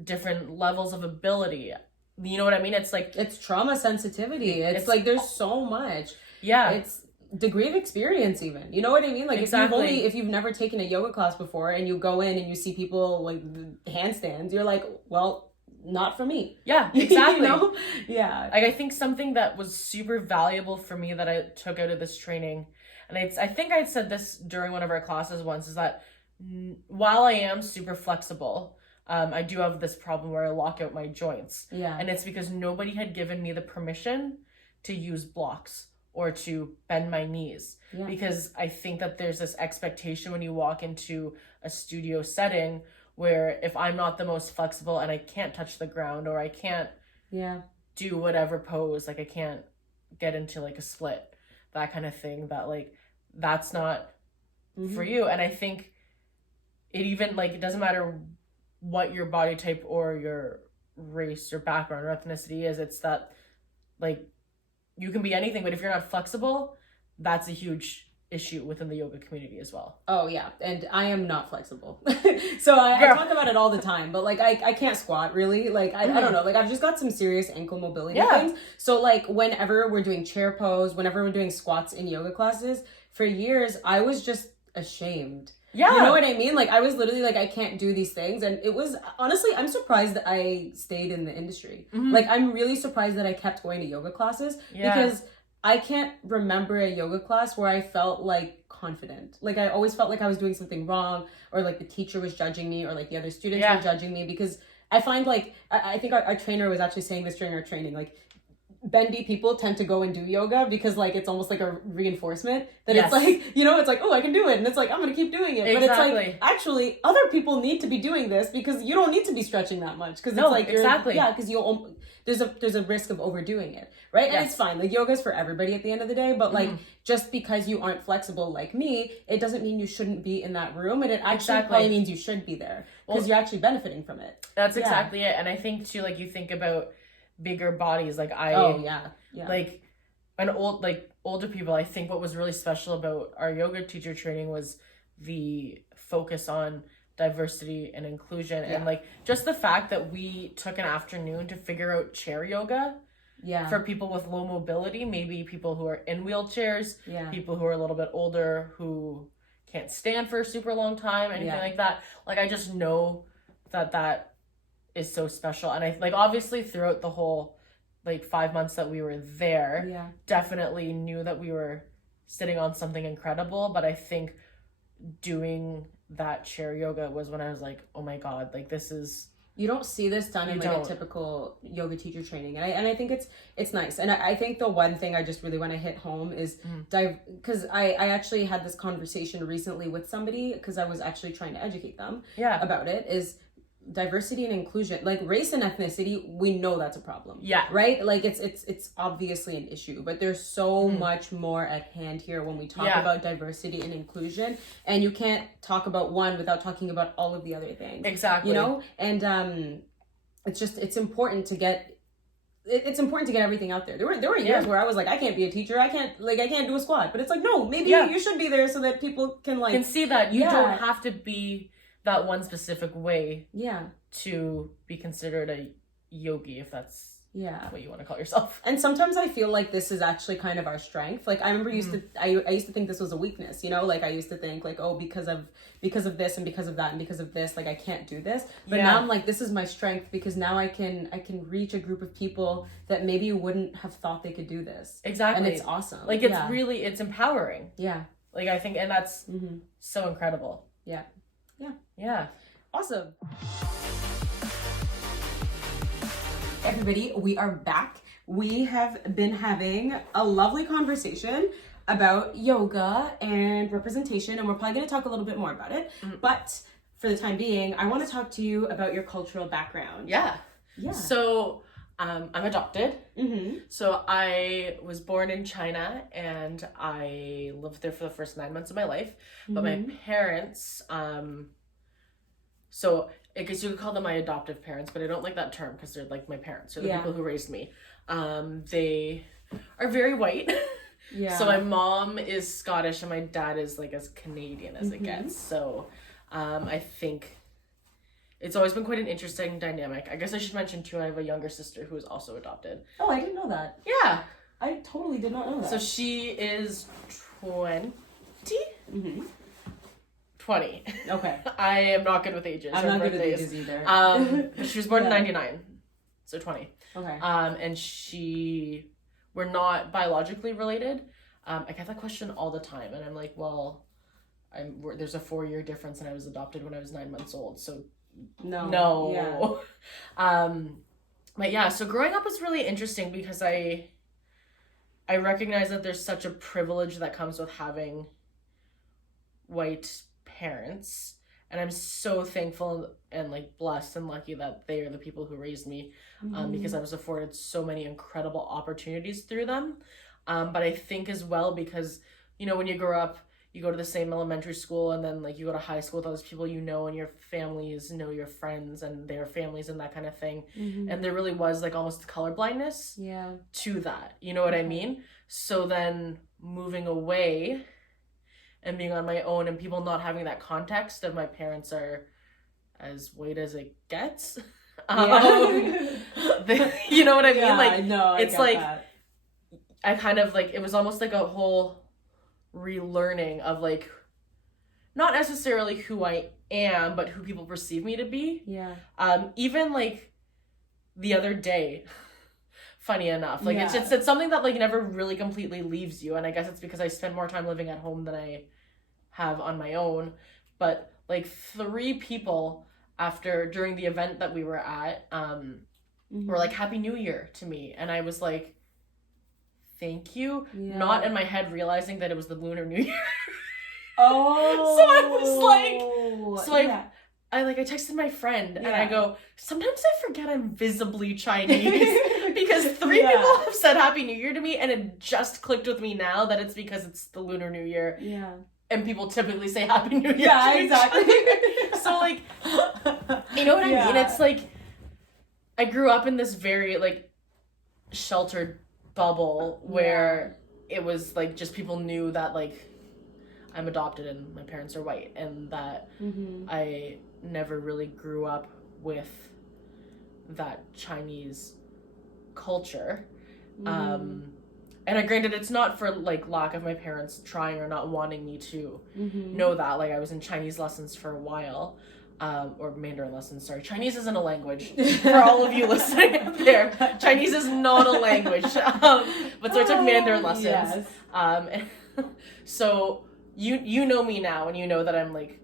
different levels of ability. You know what I mean? It's like, it's trauma sensitivity. It's like there's so much. Yeah. It's degree of experience even. You know what I mean? Like if you've never taken a yoga class before and you go in and you see people like handstands, you're like, well, not for me. Yeah, exactly. You know? Yeah. Like I think something that was super valuable for me that I took out of this training, and I think I said this during one of our classes once, is that while I am super flexible, I do have this problem where I lock out my joints. Yeah. And it's because nobody had given me the permission to use blocks or to bend my knees. Yeah. Because I think that there's this expectation when you walk into a studio setting where if I'm not the most flexible and I can't touch the ground or I can't do whatever pose, like I can't get into like a split, that kind of thing, that like that's not for you. And I think it even like, it doesn't matter what your body type or your race or background or ethnicity is, it's that like you can be anything, but if you're not flexible, that's a huge issue within the yoga community as well. Oh yeah, and I am not flexible. So I talk about it all the time, but like I can't squat really. Like I don't know, like I've just got some serious ankle mobility things. So like whenever we're doing chair pose, whenever we're doing squats in yoga classes, for years I was just ashamed. Yeah. You know what I mean? Like I was literally like, I can't do these things. And it was, honestly, I'm surprised that I stayed in the industry. Like I'm really surprised that I kept going to yoga classes because I can't remember a yoga class where I felt like confident. Like I always felt like I was doing something wrong, or like the teacher was judging me, or like the other students were judging me, because I find like, I think our trainer was actually saying this during our training, like bendy people tend to go and do yoga because like it's almost like a reinforcement that it's like, you know, it's like, oh, I can do it, and it's like I'm gonna keep doing it. But it's like, actually other people need to be doing this because you don't need to be stretching that much, because it's like because you'll there's a risk of overdoing it, right? And it's fine, like yoga's for everybody at the end of the day, but like just because you aren't flexible like me, it doesn't mean you shouldn't be in that room, and it actually probably means you should be there because you're actually benefiting from it. That's exactly it. And I think too, like you think about bigger bodies, like like older people, I think what was really special about our yoga teacher training was the focus on diversity and inclusion, and like just the fact that we took an afternoon to figure out chair yoga for people with low mobility, maybe people who are in wheelchairs, people who are a little bit older who can't stand for a super long time, anything like that. Like I just know that is so special. And I like obviously throughout the whole like 5 months that we were there, definitely knew that we were sitting on something incredible. But I think doing that chair yoga was when I was like, oh my god, like this is, you don't see this done in like a typical yoga teacher training, and I think it's nice. And I think the one thing I just really want to hit home is because I actually had this conversation recently with somebody, because I was actually trying to educate them about it, is diversity and inclusion. Like race and ethnicity, we know that's a problem, right? Like it's obviously an issue, but there's so much more at hand here when we talk about diversity and inclusion, and you can't talk about one without talking about all of the other things, exactly, you know. And it's important to get everything out there. There were years where I was like, I can't be a teacher. I can't do a squat. But it's like, no, maybe you should be there so that people can see that you don't have to be that one specific way. Yeah. To be considered a yogi, if that's what you want to call yourself. And sometimes I feel like this is actually kind of our strength. Like I remember I used to think this was a weakness, you know, like I used to think like, oh, because of this and because of that and because of this, like I can't do this. But now I'm like, this is my strength because now I can reach a group of people that maybe wouldn't have thought they could do this. Exactly. And it's awesome. Like it's empowering. Yeah. Like I think, and that's so incredible. Yeah. Yeah. Yeah. Awesome. Everybody, we are back. We have been having a lovely conversation about yoga and representation, and we're probably going to talk a little bit more about it. But for the time being, I want to talk to you about your cultural background. Yeah. So I'm adopted. So I was born in China and I lived there for the first 9 months of my life. But my parents, so I guess you could call them my adoptive parents, but I don't like that term because they're like my parents. They're the people who raised me. They are very white. Yeah. So my mom is Scottish and my dad is like as Canadian as it gets. So I think it's always been quite an interesting dynamic. I guess I should mention too, I have a younger sister who is also adopted. Oh, I didn't know that. Yeah. I totally did not know that. So she is 20? 20. Okay. I am not good with ages. I'm not good with ages either. She was born in 99. So 20. Okay. And we're not biologically related. I get that question all the time. And I'm like, well, there's a 4-year difference and I was adopted when I was 9 months old. So no. Yeah. But yeah, so growing up was really interesting because I recognize that there's such a privilege that comes with having white parents, and I'm so thankful and like blessed and lucky that they are the people who raised me, because I was afforded so many incredible opportunities through them. But I think as well because, you know, when you grow up, you go to the same elementary school and then like you go to high school with all those people you know, and your families know your friends and their families and that kind of thing. And there really was like almost colorblindness to that, you know what I mean? So then moving away and being on my own and people not having that context of my parents are as white as it gets. You know what I mean? Yeah, like, no, it's like, that. I kind of like, it was almost like a whole relearning of like, not necessarily who I am, but who people perceive me to be. Yeah. Even like the other day, funny enough, like it's something that like never really completely leaves you. And I guess it's because I spend more time living at home than I have on my own. But like 3 people during the event that we were at, were like, Happy New Year to me. And I was like, thank you. Not in my head realizing that it was the Lunar New Year. Oh. So I was like, I texted my friend and I go, sometimes I forget I'm visibly Chinese because 3 people have said Happy New Year to me and it just clicked with me now that it's because it's the Lunar New Year. Yeah. And people typically say Happy New Year. Yeah, exactly. So like, you know what I mean? It's like, I grew up in this very like sheltered bubble where it was like just people knew that like I'm adopted and my parents are white and that I never really grew up with that Chinese culture. And granted, it's not for like lack of my parents trying or not wanting me to know that. Like I was in Chinese lessons for a while, or Mandarin lessons. Sorry, Chinese isn't a language for all of you listening out there. Chinese is not a language. But so I took Mandarin lessons. Yes. And so you know me now, and you know that I'm like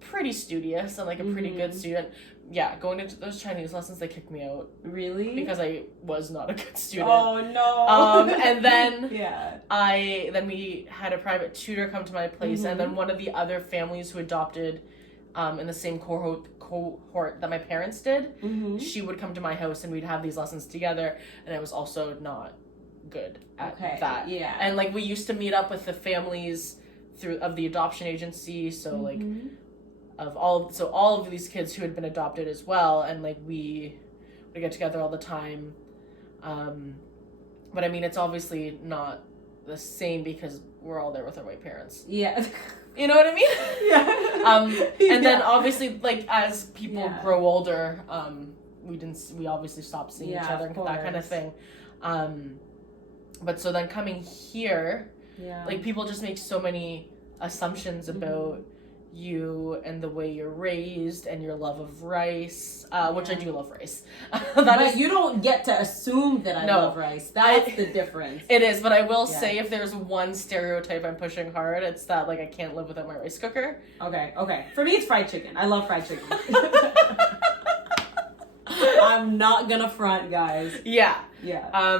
pretty studious and like a pretty good student. Yeah, going into those Chinese lessons, they kicked me out. Really? Because I was not a good student. Oh no. And then we had a private tutor come to my place, and then one of the other families who adopted in the same cohort that my parents did, she would come to my house and we'd have these lessons together, and I was also not good at that. Yeah. And like we used to meet up with the families of the adoption agency, so like all of these kids who had been adopted as well, and like we We get together all the time. But I mean, it's obviously not the same because we're all there with our white parents. Yeah. You know what I mean? Yeah. And then obviously, like, as people grow older, we obviously stopped seeing each other and that kind of thing. But so then coming here, like, people just make so many assumptions about you and the way you're raised and your love of rice, which I do love rice. But you don't get to assume that I love rice. That's the difference. It is, but I will say if there's one stereotype I'm pushing hard, it's that, like, I can't live without my rice cooker. Okay. For me, it's fried chicken. I love fried chicken. I'm not gonna front, guys. Yeah. Yeah.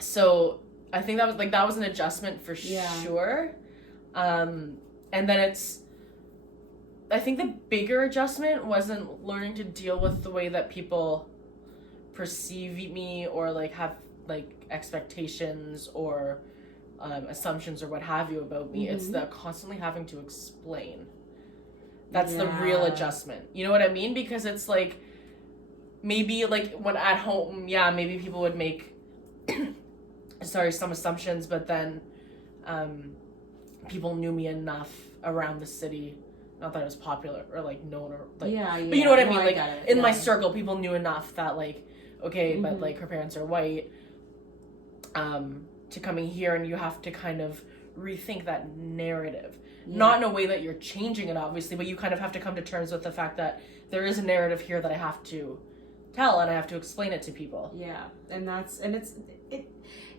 So I think that was an adjustment for sure. And then I think the bigger adjustment wasn't learning to deal with the way that people perceive me or, like, have, like, expectations or assumptions or what have you about me. It's the constantly having to explain. That's the real adjustment. You know what I mean? Because it's like, maybe, like, when at home, maybe people would make some assumptions, but then people knew me enough around the city, not that I was popular or, like, known or, like, but you know what I mean, like, in my circle, people knew enough that, like, okay, but, like, her parents are white, to coming here, and you have to kind of rethink that narrative, not in a way that you're changing it, obviously, but you kind of have to come to terms with the fact that there is a narrative here that I have to tell, and I have to explain it to people. Yeah, and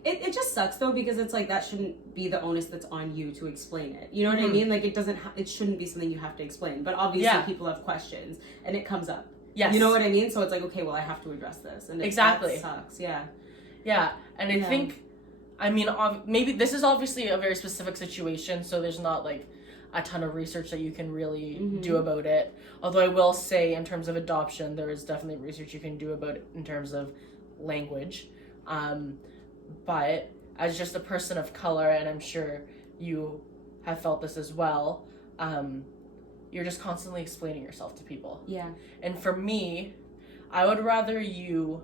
it just sucks though, because it's like, that shouldn't be the onus that's on you to explain it. You know what I mean? Like, it shouldn't be something you have to explain. But obviously people have questions and it comes up. Yes. You know what I mean? So it's like, okay, well, I have to address this. And that sucks. Yeah. Yeah. And I think, I mean, maybe this is obviously a very specific situation, so there's not, like, a ton of research that you can really do about it. Although I will say, in terms of adoption, there is definitely research you can do about it in terms of language. But as just a person of color, and I'm sure you have felt this as well, you're just constantly explaining yourself to people. Yeah. And for me, I would rather you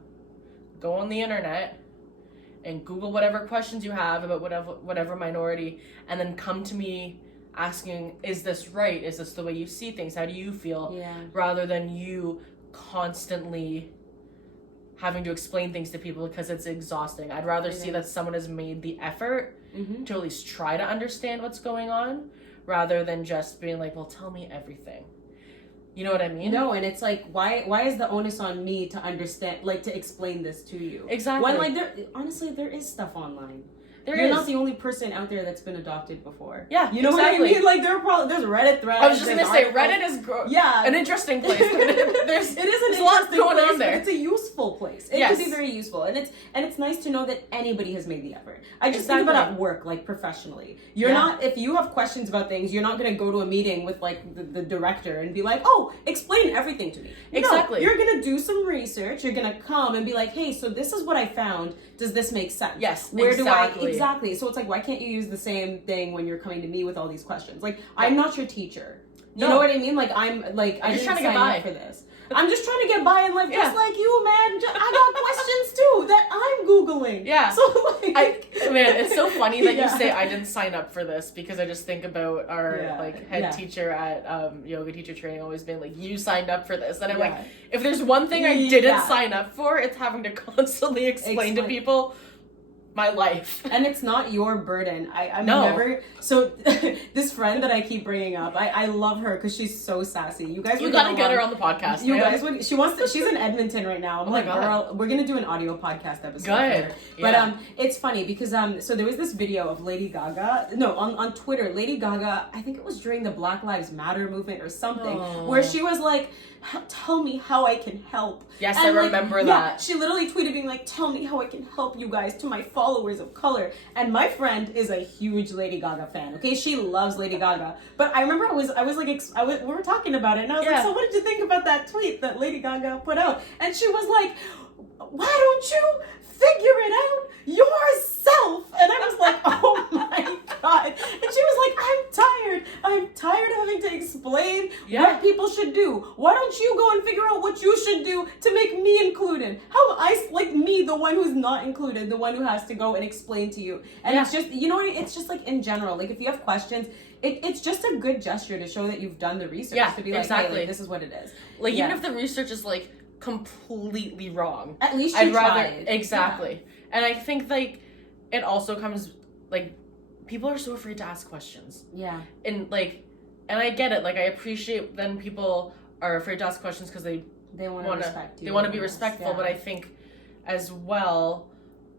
go on the internet and Google whatever questions you have about whatever minority, and then come to me asking, is this right? Is this the way you see things? How do you feel? Yeah. Rather than you constantly having to explain things to people, because it's exhausting. I'd rather see that someone has made the effort to at least try to understand what's going on, rather than just being like, well, tell me everything. You know what I mean? No, and it's like, why is the onus on me to understand, like, to explain this to you? Exactly. When, like, honestly, there is stuff online. You're not the only person out there that's been adopted before. Yeah, you know what I mean? Like, there's Reddit threads. I was just gonna say, Reddit is an interesting place. There's a lot going on there. But it's a useful place. It can be very useful, and it's nice to know that anybody has made the effort. I just think about at work, like, professionally. You're not, if you have questions about things, you're not gonna go to a meeting with, like, the director and be like, oh, explain everything to me. Exactly. No, you're gonna do some research. You're gonna come and be like, hey, so this is what I found. Does this make sense? Yes. Where do I exactly? So it's like, why can't you use the same thing when you're coming to me with all these questions? Like, I'm not your teacher. You know what I mean? Like, I'm just trying to get by for this. I'm just trying to get by in life, just like you, man. I got questions too that I'm Googling. Yeah. So, like, man, it's so funny that you say I didn't sign up for this, because I just think about our head teacher at yoga teacher training always being like, you signed up for this, and I'm like, if there's one thing I didn't sign up for, it's having to constantly explain to people my life. And it's not your burden. I'm never. So this friend that I keep bringing up, I love her because she's so sassy. You guys, gotta get her on the podcast. You guys would. She's in Edmonton right now. I'm like, girl, we're gonna do an audio podcast episode. Good. But it's funny because so there was this video of Lady Gaga. No, on Twitter, Lady Gaga. I think it was during the Black Lives Matter movement or something, where she was like, tell me how I can help. Yes, and I remember that. She literally tweeted being like, tell me how I can help you guys, to my followers of color. And my friend is a huge Lady Gaga fan. Okay, she loves Lady Gaga. But I remember we were talking about it, and I was like, so what did you think about that tweet that Lady Gaga put out? And she was like, why don't you figure it out yourself? And I was like, oh my God. And she was like, I'm tired of having to explain explain what people should do. Why don't you go and figure out what you should do to make me included? How am I, like me, the one who's not included, the one who has to go and explain to you? And it's just, you know what, it's just like in general, like if you have questions, it's just a good gesture to show that you've done the research. To be like, hey, like, this is what it is. Like, even if the research is, like, completely wrong. At least you tried. Exactly. Yeah. And I think, like, it also comes, like, people are so afraid to ask questions. Yeah. And, like, and I get it. Like, I appreciate then people are afraid to ask questions because they want to respect you. They want to be respectful. Yeah. But I think as well,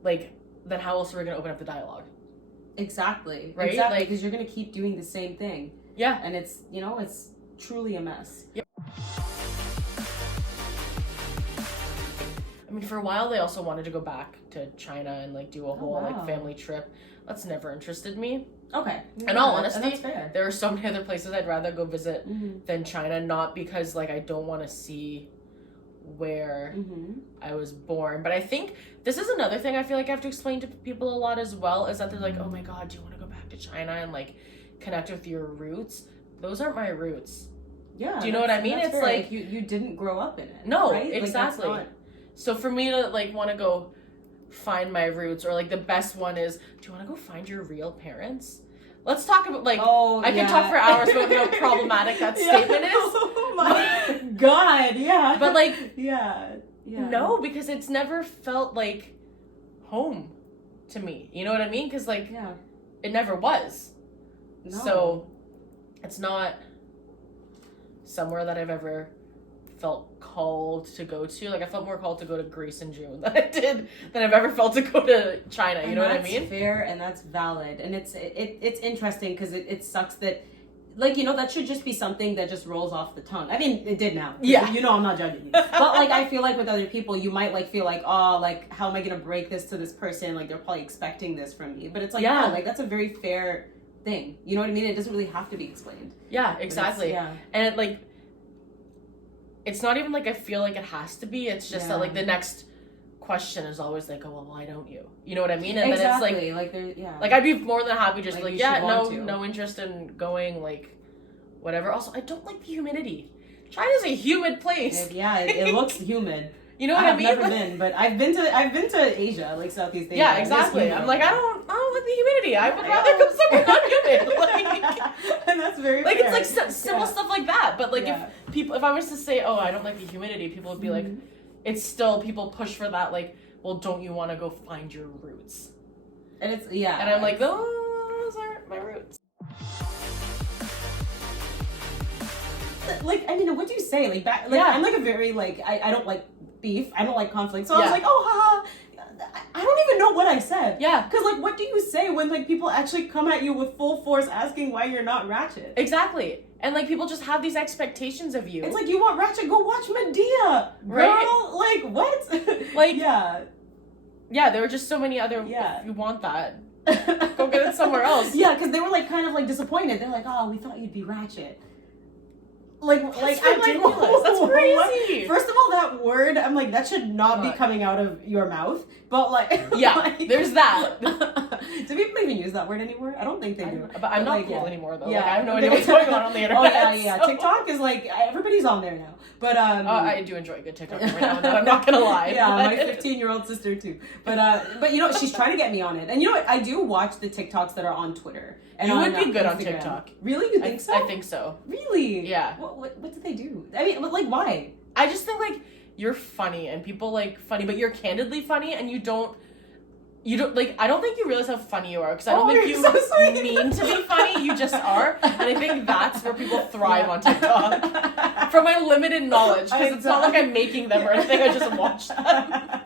like, then how else are we going to open up the dialogue? Exactly. Right? Exactly. Like, because you're going to keep doing the same thing. Yeah. And it's, you know, it's truly a mess. Yep. I mean, for a while, they also wanted to go back to China and, like, do a whole, like, family trip. That's never interested me. Okay. In all honesty, there are so many other places I'd rather go visit than China. Not because, like, I don't want to see where I was born. But I think this is another thing I feel like I have to explain to people a lot as well, is that they're like, oh my God, do you want to go back to China and, like, connect with your roots? Those aren't my roots. Yeah. Do you know what I mean? It's fair. like you didn't grow up in it. No, right? exactly. Like, so for me to, like, want to go find my roots, or, like, the best one is, do you want to go find your real parents? Let's talk about, like, I can talk for hours about how problematic that statement is. Oh my God, yeah. But, like, yeah. No, because it's never felt like home to me. You know what I mean? Because, like, it never was. No. So it's not somewhere that I've ever felt called to go to. Like, I felt more called to go to Greece in June than I've ever felt to go to China. You know what I mean? That's fair and that's valid. And it's interesting because it sucks that, like, you know, that should just be something that just rolls off the tongue. I mean, it did now. Yeah. You know, I'm not judging you. But, like, I feel like with other people, you might, like, feel like, oh, like, how am I going to break this to this person? Like, they're probably expecting this from me. But it's like, no, like, that's a very fair thing. You know what I mean? It doesn't really have to be explained. Yeah, exactly. And it, like, it's not even like I feel like it has to be. It's just that, like, the next question is always like, oh, well, why don't you? You know what I mean? And then it's like I'd be more than happy just like no interest in going, like, whatever. Also, I don't like the humidity. China's a humid place. It looks humid. You know what I mean? I've never been, but I've been to Asia, like Southeast Asia. Yeah, exactly. I'm like, I don't like the humidity. I would rather go somewhere not humid. Like, and that's very like fair. It's like simple stuff like that. But like if I was to say, oh, I don't like the humidity, people would be like, it's still, people push for that. Like, well, don't you want to go find your roots? And it's and I'm like, those aren't my roots. Like, I mean, what do you say? Like, I'm like a very, like, I don't like beef. I don't like conflict. So I was like, oh, haha. I don't even know what I said. Yeah. Because, like, what do you say when, like, people actually come at you with full force asking why you're not Ratchet? Exactly. And, like, people just have these expectations of you. It's like, you want Ratchet? Go watch Medea. Right? Girl, like, what? Like, yeah, there were just so many other, if you want that, go get it somewhere else. Yeah, because they were, like, kind of, like, disappointed. They're like, oh, we thought you'd be Ratchet. That's ridiculous. Like, that's crazy. First of all, that word, I'm like, that should not be coming out of your mouth. But, like, like, there's that. Do people even use that word anymore? I don't think they do. But I'm not cool anymore, though. Yeah. Like, I have no idea what's going on the internet. Oh, yeah. So. TikTok is, like, everybody's on there now. But, I do enjoy a good TikTok every now and then. I'm not gonna lie. Yeah, my 15-year-old sister, too. But, you know, she's trying to get me on it. And, you know what? I do watch the TikToks that are on Twitter. And you would be good Instagram. on TikTok. Really? You think so? I think so. Really? Yeah. What do they do? I mean, like, why? I just think, like, you're funny and people like funny, but you're candidly funny and you don't, like, I don't think you realize how funny you are, because I don't think you mean to be funny, you just are. And I think that's where people thrive on TikTok. From my limited knowledge, because it's not like I'm making them or anything, I just watch them.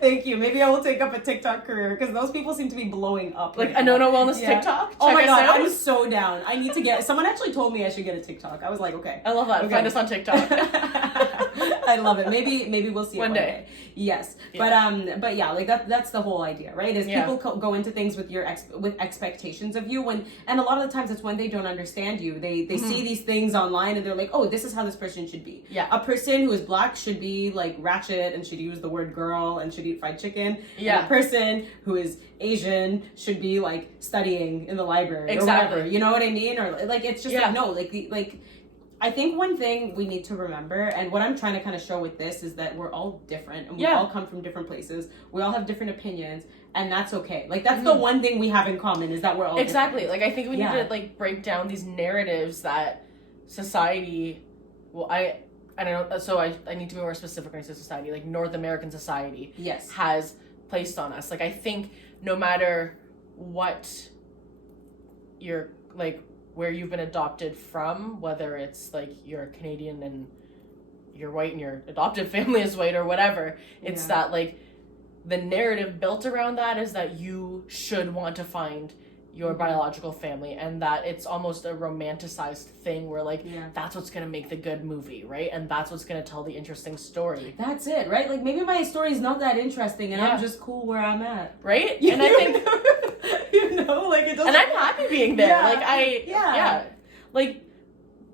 Thank you. Maybe I will take up a TikTok career, because those people seem to be blowing up. Like, a No Wellness TikTok? Oh my God, I'm so down. I need to get, someone actually told me I should get a TikTok. I was like, okay. I love that. Okay. Find us on TikTok. I love it. Maybe we'll see it One day. Yes. Yeah. But yeah, like that's the whole idea, right? Is people go into things with with expectations of you, and a lot of the times it's when they don't understand you. They see these things online and they're like, oh, this is how this person should be. Yeah. A person who is black should be like ratchet and should use the word girl and should eat fried chicken. Yeah. And a person who is Asian should be like studying in the library exactly. or whatever. You know what I mean? Or like it's just like no, like I think one thing we need to remember, and what I'm trying to kind of show with this, is that we're all different and we all come from different places. We all have different opinions, and that's okay. Like that's the one thing we have in common, is that we're all different. Like I think we need to like break down these narratives that society, well, I don't know, so I need to be more specific when I say society, like North American society has placed on us. Like I think no matter what you're like, where you've been adopted from, whether it's like you're Canadian and you're white and your adoptive family is white or whatever, it's that like the narrative built around that is that you should want to find your biological family, and that it's almost a romanticized thing where like that's what's gonna make the good movie, right? And that's what's gonna tell the interesting story. That's it, right? Like maybe my story is not that interesting and I'm just cool where I'm at, right? And I think like it doesn't, and I'm happy being there. Like like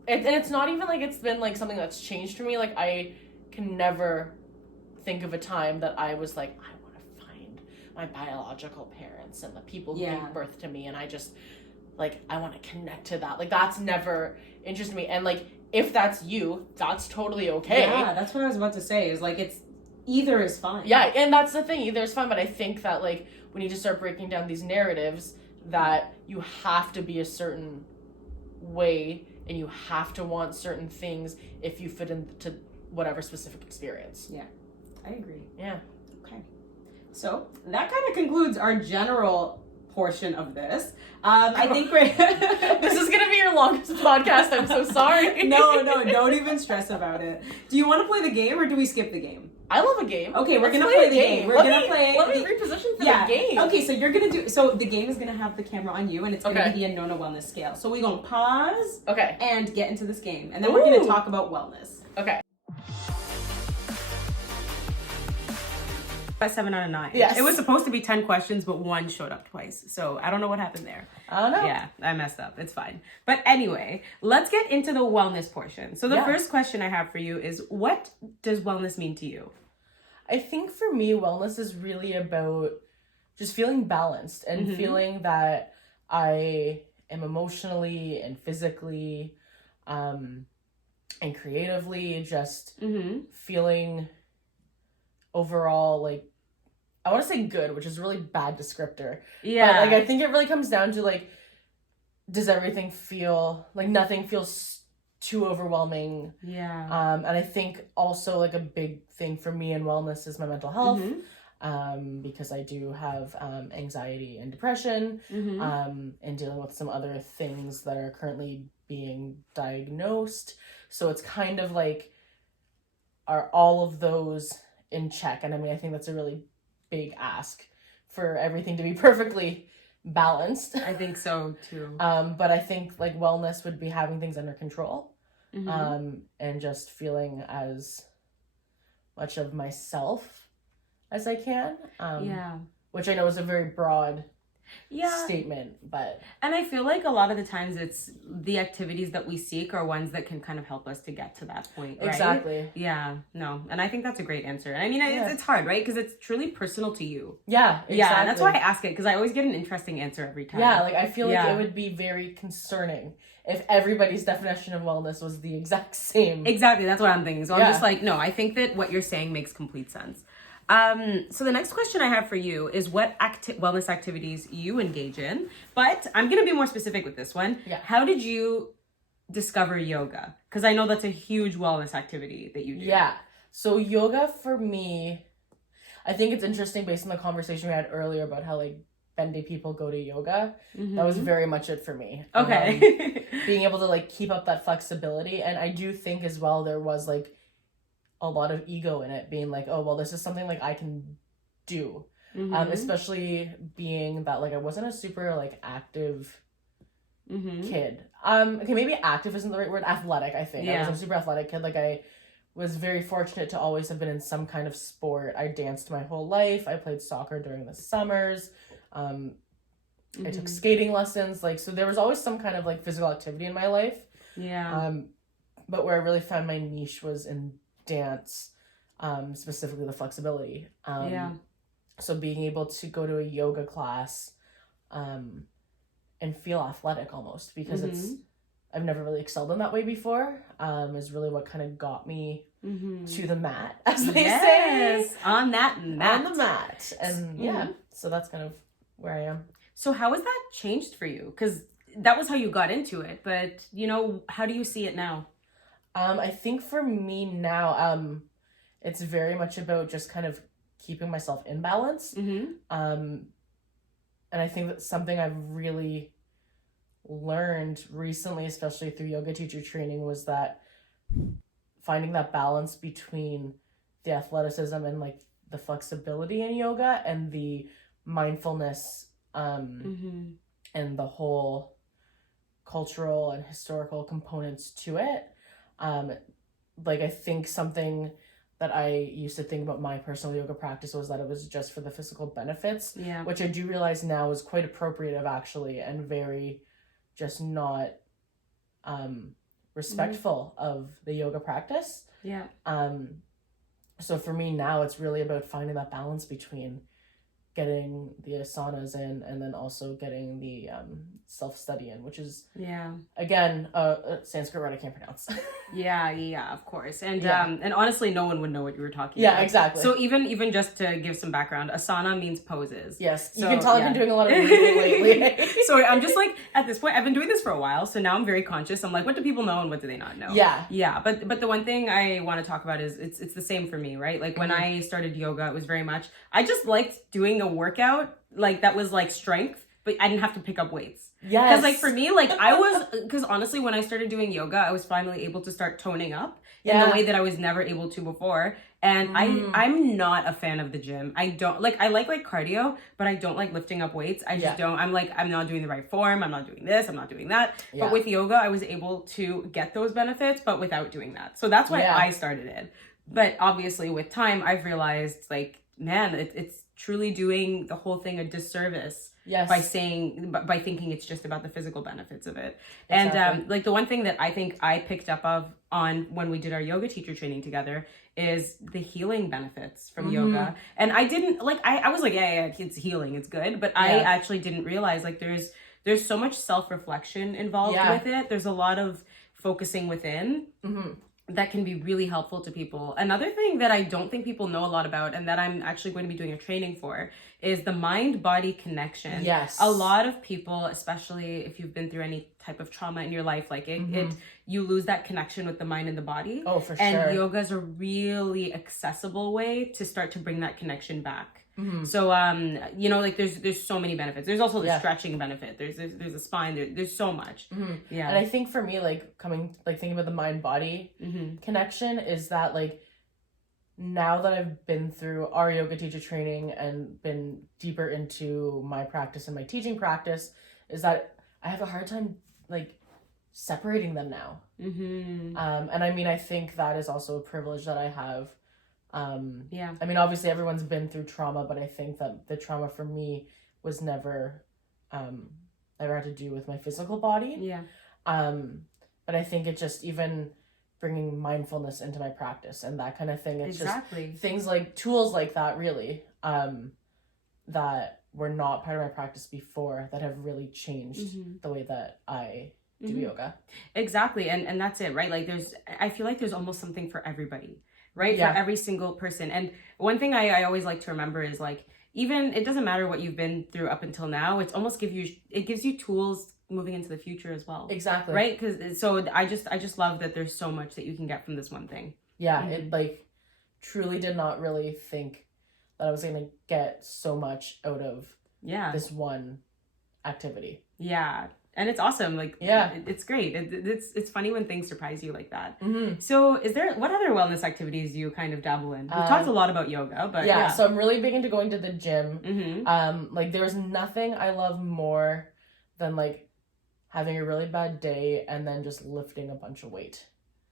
and it's not even like it's been like something that's changed for me. Like I can never think of a time that I was like, I want to find my biological parents and the people who gave birth to me, and I just like I want to connect to that. Like that's never interested me. And like if that's you, that's totally okay. Yeah, that's what I was about to say, is like it's either is fine. Yeah, and that's the thing, either is fine. But I think that like we need to start breaking down these narratives that you have to be a certain way and you have to want certain things if you fit into whatever specific experience. Yeah, I agree. Yeah. Okay. So that kind of concludes our general portion of this. I think we're... This is going to be your longest podcast. I'm so sorry. No, don't even stress about it. Do you want to play the game or do we skip the game? I love a game. Okay, we're going to play the game. Let me reposition for the game. Okay, so you're going to do... So the game is going to have the camera on you, and it's going to be the Anona Wellness Scale. So we're going to pause and get into this game. And then we're going to talk about wellness. Okay. 7 out of 9. Yes. It was supposed to be 10 questions, but one showed up twice. So I don't know what happened there. I don't know. Yeah, I messed up. It's fine. But anyway, let's get into the wellness portion. So the first question I have for you is, what does wellness mean to you? I think for me, wellness is really about just feeling balanced and feeling that I am emotionally and physically and creatively just feeling overall like, I want to say good, which is a really bad descriptor. Yeah. But like I think it really comes down to like, does everything feel like nothing feels too overwhelming? Yeah. And I think also like a big thing for me in wellness is my mental health. Because I do have anxiety and depression, and dealing with some other things that are currently being diagnosed. So it's kind of like, are all of those in check? And I mean, I think that's a really big ask for everything to be perfectly balanced. I think so too. But I think like wellness would be having things under control, and just feeling as much of myself as I can. Which I know is a very broad statement, but and I feel like a lot of the times it's the activities that we seek are ones that can kind of help us to get to that point, right? Exactly. Yeah, no, and I think that's a great answer. I mean, it's hard, right? Because it's truly personal to you. Yeah, exactly. Yeah, and that's why I ask it, because I always get an interesting answer every time. Yeah, like I feel like it would be very concerning if everybody's definition of wellness was the exact same. Exactly, that's what I'm thinking. So I'm just like, no, I think that what you're saying makes complete sense. So the next question I have for you is what wellness activities you engage in, but I'm going to be more specific with this one. Yeah. How did you discover yoga? Because I know that's a huge wellness activity that you do. Yeah. So yoga for me, I think it's interesting based on the conversation we had earlier about how like bendy people go to yoga. That was very much it for me. Okay. Being able to like keep up that flexibility. And I do think as well there was like a lot of ego in it, being like, oh, well, this is something like I can do. Especially being that like I wasn't a super like active kid. Okay, maybe active isn't the right word. Athletic, I think. I was a super athletic kid. Like I was very fortunate to always have been in some kind of sport. I danced my whole life. I played soccer during the summers. I took skating lessons. Like, so there was always some kind of like physical activity in my life. Yeah. But where I really found my niche was in dance, specifically the flexibility. So being able to go to a yoga class, and feel athletic almost, because I've never really excelled in that way before, is really what kind of got me to the mat, as they say. On that mat. On the mat. And so that's kind of where I am. So how has that changed for you? Because that was how you got into it, but you know, how do you see it now? I think for me now, it's very much about just kind of keeping myself in balance. And I think that's something I've really learned recently, especially through yoga teacher training, was that finding that balance between the athleticism and like the flexibility in yoga and the mindfulness, and the whole cultural and historical components to it. Like, I think something that I used to think about my personal yoga practice was that it was just for the physical benefits, which I do realize now is quite appropriative actually, and very just not respectful of the yoga practice. So for me now, it's really about finding that balance between getting the asanas in and then also getting the self-study in, which is again a Sanskrit word I can't pronounce. Of course. And and honestly, no one would know what you were talking about. Exactly. So even just to give some background, asana means poses. Yes, so, you can tell I've been doing a lot of reading lately. So I'm just like, at this point, I've been doing this for a while, so now I'm very conscious. I'm like, what do people know and what do they not know? But the one thing I want to talk about is it's the same for me, right? Like when I started yoga, it was very much, I just liked doing a workout like that was like strength, but I didn't have to pick up weights. Because like for me, like because honestly, when I started doing yoga, I was finally able to start toning up in the way that I was never able to before. And I'm not a fan of the gym. I don't like cardio, but I don't like lifting up weights. I just don't. I'm like, I'm not doing the right form. I'm not doing this. I'm not doing that. But with yoga, I was able to get those benefits, but without doing that. So that's why I started it. But obviously with time, I've realized like, man, it's truly doing the whole thing a disservice by thinking it's just about the physical benefits of it. Exactly. And like the one thing that I think I picked up on when we did our yoga teacher training together is the healing benefits from yoga. And I didn't like, I was like, it's healing, it's good. But I actually didn't realize like there's so much self-reflection involved with it. There's a lot of focusing within. That can be really helpful to people. Another thing that I don't think people know a lot about, and that I'm actually going to be doing a training for, is the mind-body connection. A lot of people, especially if you've been through any type of trauma in your life, like you lose that connection with the mind and the body. Oh, for sure. And yoga is a really accessible way to start to bring that connection back. So you know, like there's so many benefits. There's also the stretching benefit. There's a spine. There's so much. And I think for me, like thinking about the mind body connection is that like now that I've been through our yoga teacher training and been deeper into my practice and my teaching practice, is that I have a hard time like separating them now. And I mean, I think that is also a privilege that I have. I mean, obviously everyone's been through trauma, but I think that the trauma for me was never had to do with my physical body. But I think it just even bringing mindfulness into my practice and that kind of thing. It's just things like tools like that really, that were not part of my practice before that have really changed the way that I do yoga. Exactly. And that's it, right? Like I feel like there's almost something for everybody. Right? For every single person. And one thing I always like to remember is like, even it doesn't matter what you've been through up until now, it gives you tools moving into the future as well. Exactly. Right? Because so I just love that there's so much that you can get from this one thing. It like truly did not really think that I was going to get so much out of this one activity. And it's awesome. Like, it's great. It's funny when things surprise you like that. So what other wellness activities do you kind of dabble in? We've talked a lot about yoga, but so I'm really big into going to the gym. Like there's nothing I love more than like having a really bad day and then just lifting a bunch of weight.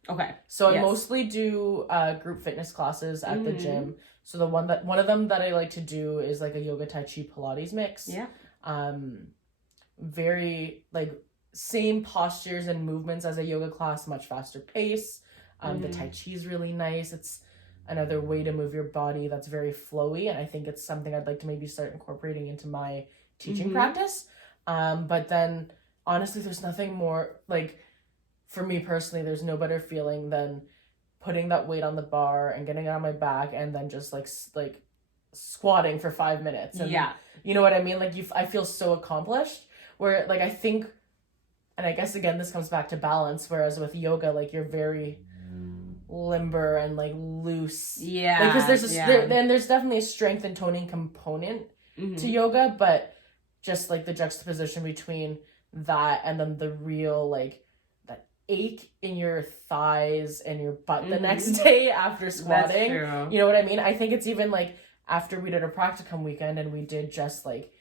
Okay. So I Yes. mostly do group fitness classes at the gym. So one of them that I like to do is like a yoga, tai chi, Pilates mix. Yeah. Very like same postures and movements as a yoga class, much faster pace. The tai chi is really nice. It's another way to move your body that's very flowy, and I think it's something I'd like to maybe start incorporating into my teaching practice. But then honestly, there's nothing more like, for me personally, there's no better feeling than putting that weight on the bar and getting it on my back and then just like squatting for 5 minutes. And you know what I mean? Like I feel so accomplished, where like I think, and I guess again, this comes back to balance. Whereas with yoga, like you're very limber and like loose. Yeah. Because there's definitely a strength and toning component to yoga, but just like the juxtaposition between that and then the real like that ache in your thighs and your butt the next day after squatting. That's true. You know what I mean? I think it's even like after we did a practicum weekend and we did just like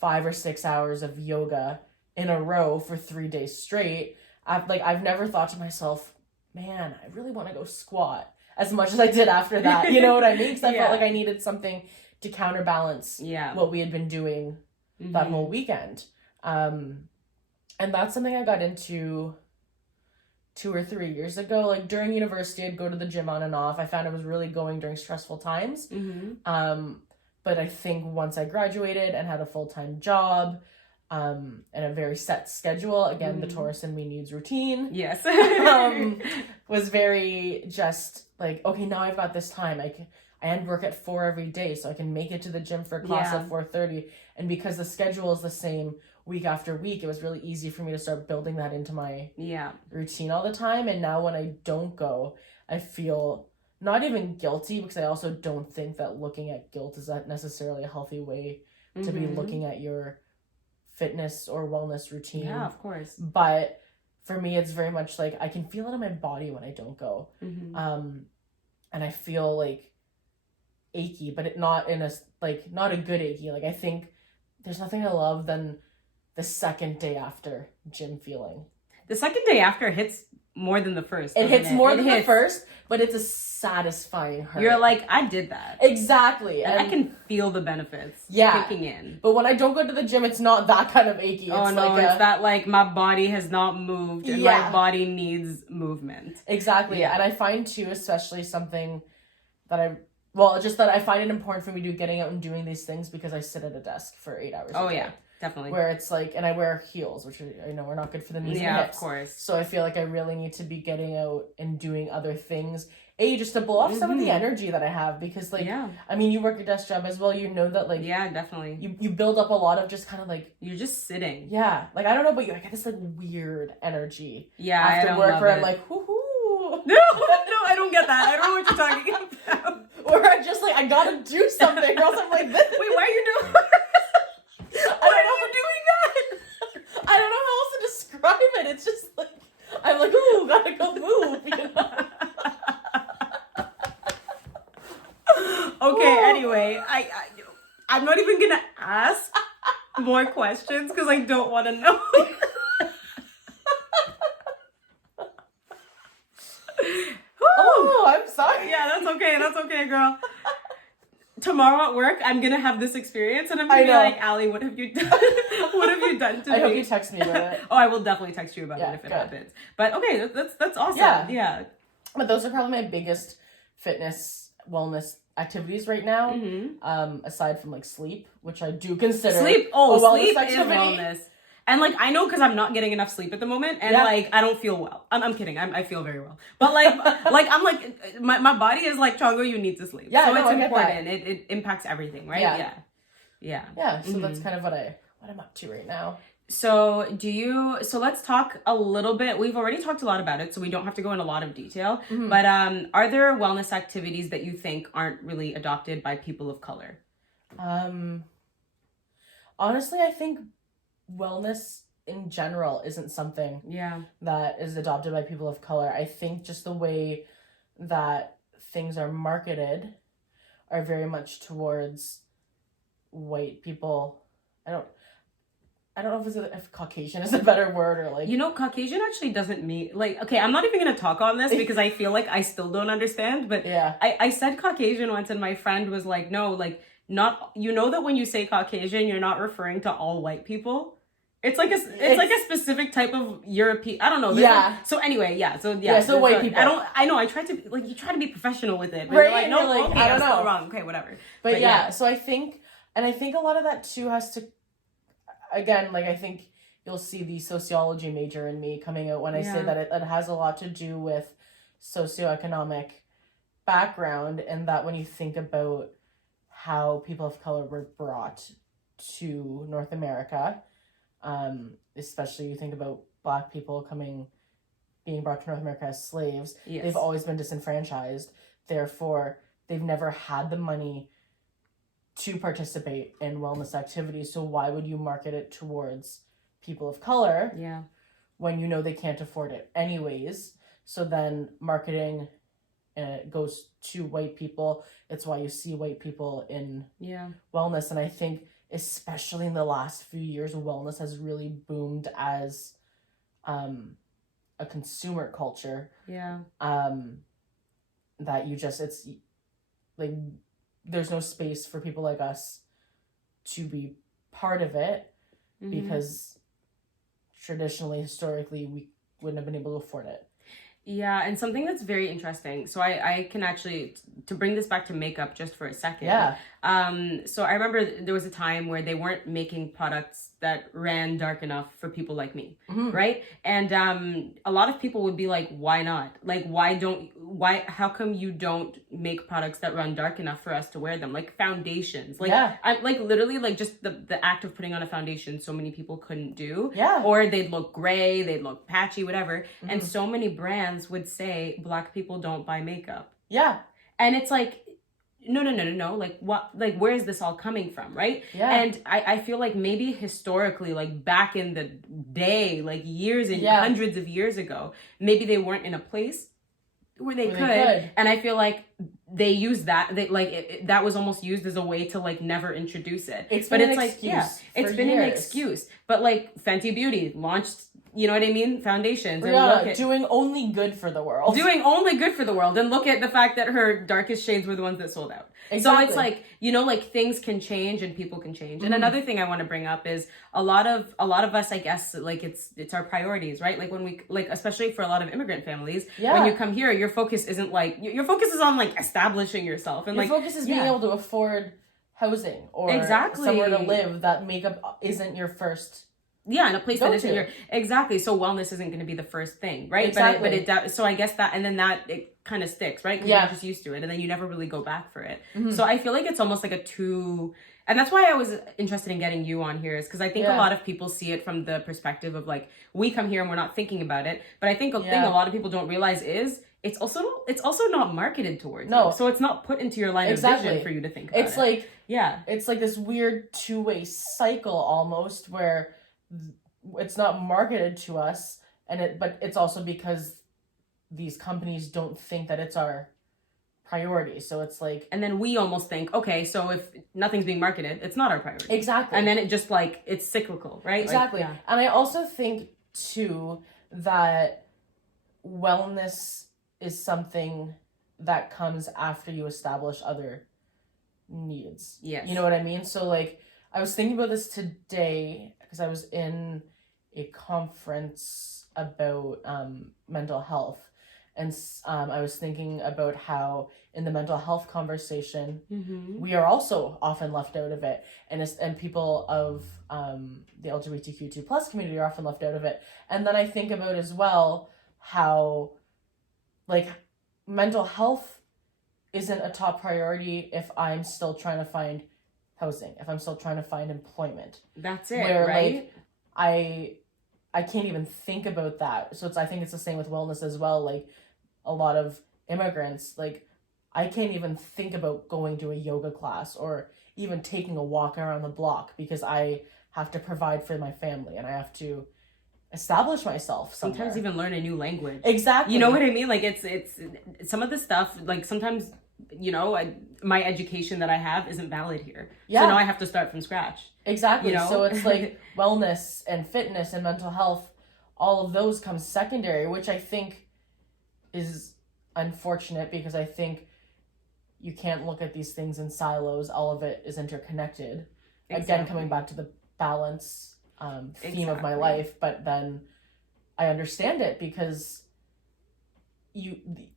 5 or 6 hours of yoga in a row for 3 days straight. I've never thought to myself, man, I really want to go squat as much as I did after that. You know what I mean? Because I felt like I needed something to counterbalance what we had been doing that whole weekend. And that's something I got into 2 or 3 years ago. Like during university, I'd go to the gym on and off. I found I was really going during stressful times. But I think once I graduated and had a full-time job, and a very set schedule, again, the Taurus in me needs routine. Yes. Was very just like, okay, now I've got this time. I end work at 4 every day, so I can make it to the gym for a class at 4:30. And because the schedule is the same week after week, it was really easy for me to start building that into my routine all the time. And now when I don't go, I feel not even guilty, because I also don't think that looking at guilt is necessarily a healthy way to be looking at your fitness or wellness routine. Yeah, of course. But for me, it's very much like I can feel it in my body when I don't go. And I feel like achy, but not a good achy. Like I think there's nothing I love than the second day after gym feeling. The second day after hits more than the first. It hits more than the first, but it's a satisfying hurt. You're like, I did that. Exactly. And I can feel the benefits kicking in. But when I don't go to the gym, it's not that kind of achy. It's that like my body has not moved and my body needs movement. Exactly. Yeah. And I find too, especially something that I find it important for me to getting out and doing these things, because I sit at a desk for 8 hours a day. Yeah. Definitely. Where it's like, and I wear heels, which I know are not good for the knees and hips. Yeah, of course. So I feel like I really need to be getting out and doing other things. Just to blow off some of the energy that I have, because like, I mean, you work a desk job as well. You know that like, definitely. You build up a lot of just kind of like, you're just sitting. Yeah. Like, I don't know about you. I get this like weird energy. Yeah. After work where I'm like, whoo-hoo. No, I don't get that. I don't know what you're talking about. Or I'm just like, I gotta do something, or else I'm like this. Wait, why are you doing Why are you doing that? I don't know how else to describe it. It's just like, I'm like, ooh, gotta go move, you know? Okay, anyway, I'm not even gonna ask more questions because I don't want to know. Oh, I'm sorry. Yeah, that's okay, girl. Tomorrow at work, I'm gonna have this experience, and I'm gonna be like, Ali, what have you done? What have you done to me? I hope you text me about it. Oh, I will definitely text you about it if it happens. But okay, that's awesome. Yeah. But those are probably my biggest fitness wellness activities right now. Aside from like sleep, which I do consider sleep. Oh, sleep is wellness. And like, I know because I'm not getting enough sleep at the moment, and like, I don't feel well. I'm kidding. I feel very well. But like, I'm like, my body is like, Chongo, you need to sleep. Yeah, so it's important. It impacts everything, right? Yeah. So that's kind of what I'm up to right now. So let's talk a little bit. We've already talked a lot about it, so we don't have to go in a lot of detail. But are there wellness activities that you think aren't really adopted by people of color? Honestly, I think wellness in general isn't something that is adopted by people of color. I think just the way that things are marketed are very much towards white people. I I don't know if Caucasian is a better word or like... You know, Caucasian actually doesn't mean, like, okay, I'm not even going to talk on this because I feel like I still don't understand, but yeah. I said Caucasian once and my friend was like, no, like, not, you know that when you say Caucasian, you're not referring to all white people? It's like a specific type of European, I don't know. Yeah. Like, so anyway, so white people. I try to, like, you try to be professional with it. But right, you're like, no, like, okay, I don't I'm know. still wrong. Okay, whatever. But yeah, so I think a lot of that too has to, again, like, I think you'll see the sociology major in me coming out when I say that it has a lot to do with socioeconomic background, and that when you think about how people of color were brought to North America, especially you think about Black people being brought to North America as slaves, they've always been disenfranchised. Therefore, they've never had the money to participate in wellness activities. So why would you market it towards people of color when you know they can't afford it anyways? So then marketing goes to white people. It's why you see white people in wellness. And I think especially in the last few years, wellness has really boomed as a consumer culture. That it's like there's no space for people like us to be part of it because traditionally, historically, we wouldn't have been able to afford it. Yeah, and something that's very interesting. So I can actually, to bring this back to makeup just for a second. So I remember there was a time where they weren't making products that ran dark enough for people like me, right? And a lot of people would be like, why not? Like, how come you don't make products that run dark enough for us to wear them? Like foundations. Like, I'm like literally like just the act of putting on a foundation so many people couldn't do. Or they'd look gray, they'd look patchy, whatever. And so many brands would say Black people don't buy makeup. And it's like, no. Like, what? Like, where is this all coming from, right? And I feel like maybe historically, like back in the day, like years and hundreds of years ago, maybe they weren't in a place where they could. And I feel like they used that. That was almost used as a way to like never introduce it. It's been an excuse. But like Fenty Beauty launched, you know what I mean? Foundations. And doing only good for the world. And look at the fact that her darkest shades were the ones that sold out. Exactly. So it's like, you know, like things can change and people can change. And another thing I want to bring up is a lot of us, I guess, like it's our priorities, right? Like when we, like, especially for a lot of immigrant families, when you come here, your focus isn't like, your focus is on like establishing yourself. And your like, focus is being able to afford housing or somewhere to live, that makeup isn't your first. And a place that isn't your... Exactly. So wellness isn't going to be the first thing, right? Exactly. So I guess that, and then that, it kind of sticks, right? Because you're just used to it, and then you never really go back for it. So I feel like it's almost like and that's why I was interested in getting you on here, is because I think a lot of people see it from the perspective of like, we come here and we're not thinking about it. But I think a thing a lot of people don't realize is it's also not marketed towards you. So it's not put into your line of vision for you to think about it. It's like this weird two-way cycle almost, where it's not marketed to us, but it's also because these companies don't think that it's our priority. So it's like, and then we almost think, okay, so if nothing's being marketed, it's not our priority. Exactly. And then it just like, it's cyclical, right? Exactly. Like, And I also think too that wellness is something that comes after you establish other needs. You know what I mean? So like, I was thinking about this today because I was in a conference about mental health, and I was thinking about how in the mental health conversation we are also often left out of it, and people of the LGBTQ2 plus community are often left out of it. And then I think about as well how like mental health isn't a top priority if I'm still trying to find housing, if I'm still trying to find employment. That's it, right? Like, I can't even think about that. So I think it's the same with wellness as well. Like a lot of immigrants, like I can't even think about going to a yoga class or even taking a walk around the block because I have to provide for my family and I have to establish myself somewhere. Sometimes even learn a new language. Exactly. You know what I mean? Like it's some of the stuff, like sometimes my education that I have isn't valid here. Yeah. So now I have to start from scratch. Exactly. So it's like wellness and fitness and mental health, all of those come secondary, which I think is unfortunate because I think you can't look at these things in silos. All of it is interconnected. Exactly. Again, coming back to the balance theme of my life, but then I understand it because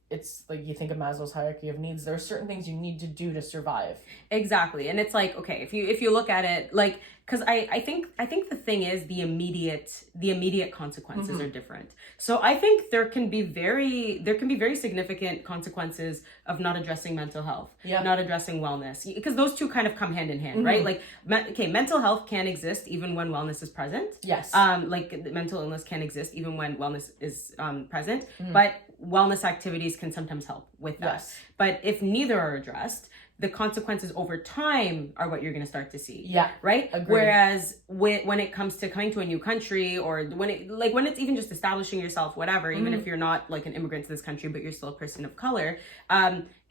it's like you think of Maslow's hierarchy of needs. There are certain things you need to do to survive. Exactly. And it's like, okay, if you look at it like, because I think the thing is the immediate consequences are different. So I think there can be very significant consequences of not addressing mental health, not addressing wellness, because those two kind of come hand in hand, right? Like, mental health can exist even when wellness is present. Yes. Like mental illness can exist even when wellness is present, but wellness activities can sometimes help with that. Yes. But if neither are addressed, the consequences over time are what you're going to start to see. Yeah. Right? Agreed. Whereas when it comes to coming to a new country, or when it's even just establishing yourself, whatever, even if you're not like an immigrant to this country, but you're still a person of color,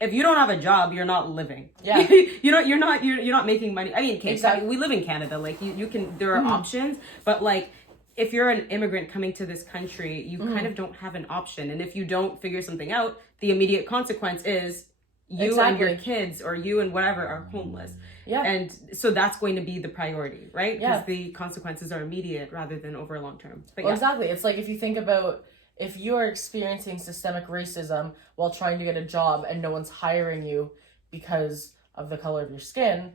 if you don't have a job, you're not living. Yeah. you're not making money. I mean, exactly. We live in Canada. Like you can, there are options, but like, if you're an immigrant coming to this country, you kind of don't have an option. And if you don't figure something out, the immediate consequence is you and your kids, or you and whatever, are homeless. Yeah. And so that's going to be the priority, right? Because the consequences are immediate rather than over a long term. But exactly. It's like if you think about, if you are experiencing systemic racism while trying to get a job and no one's hiring you because of the color of your skin,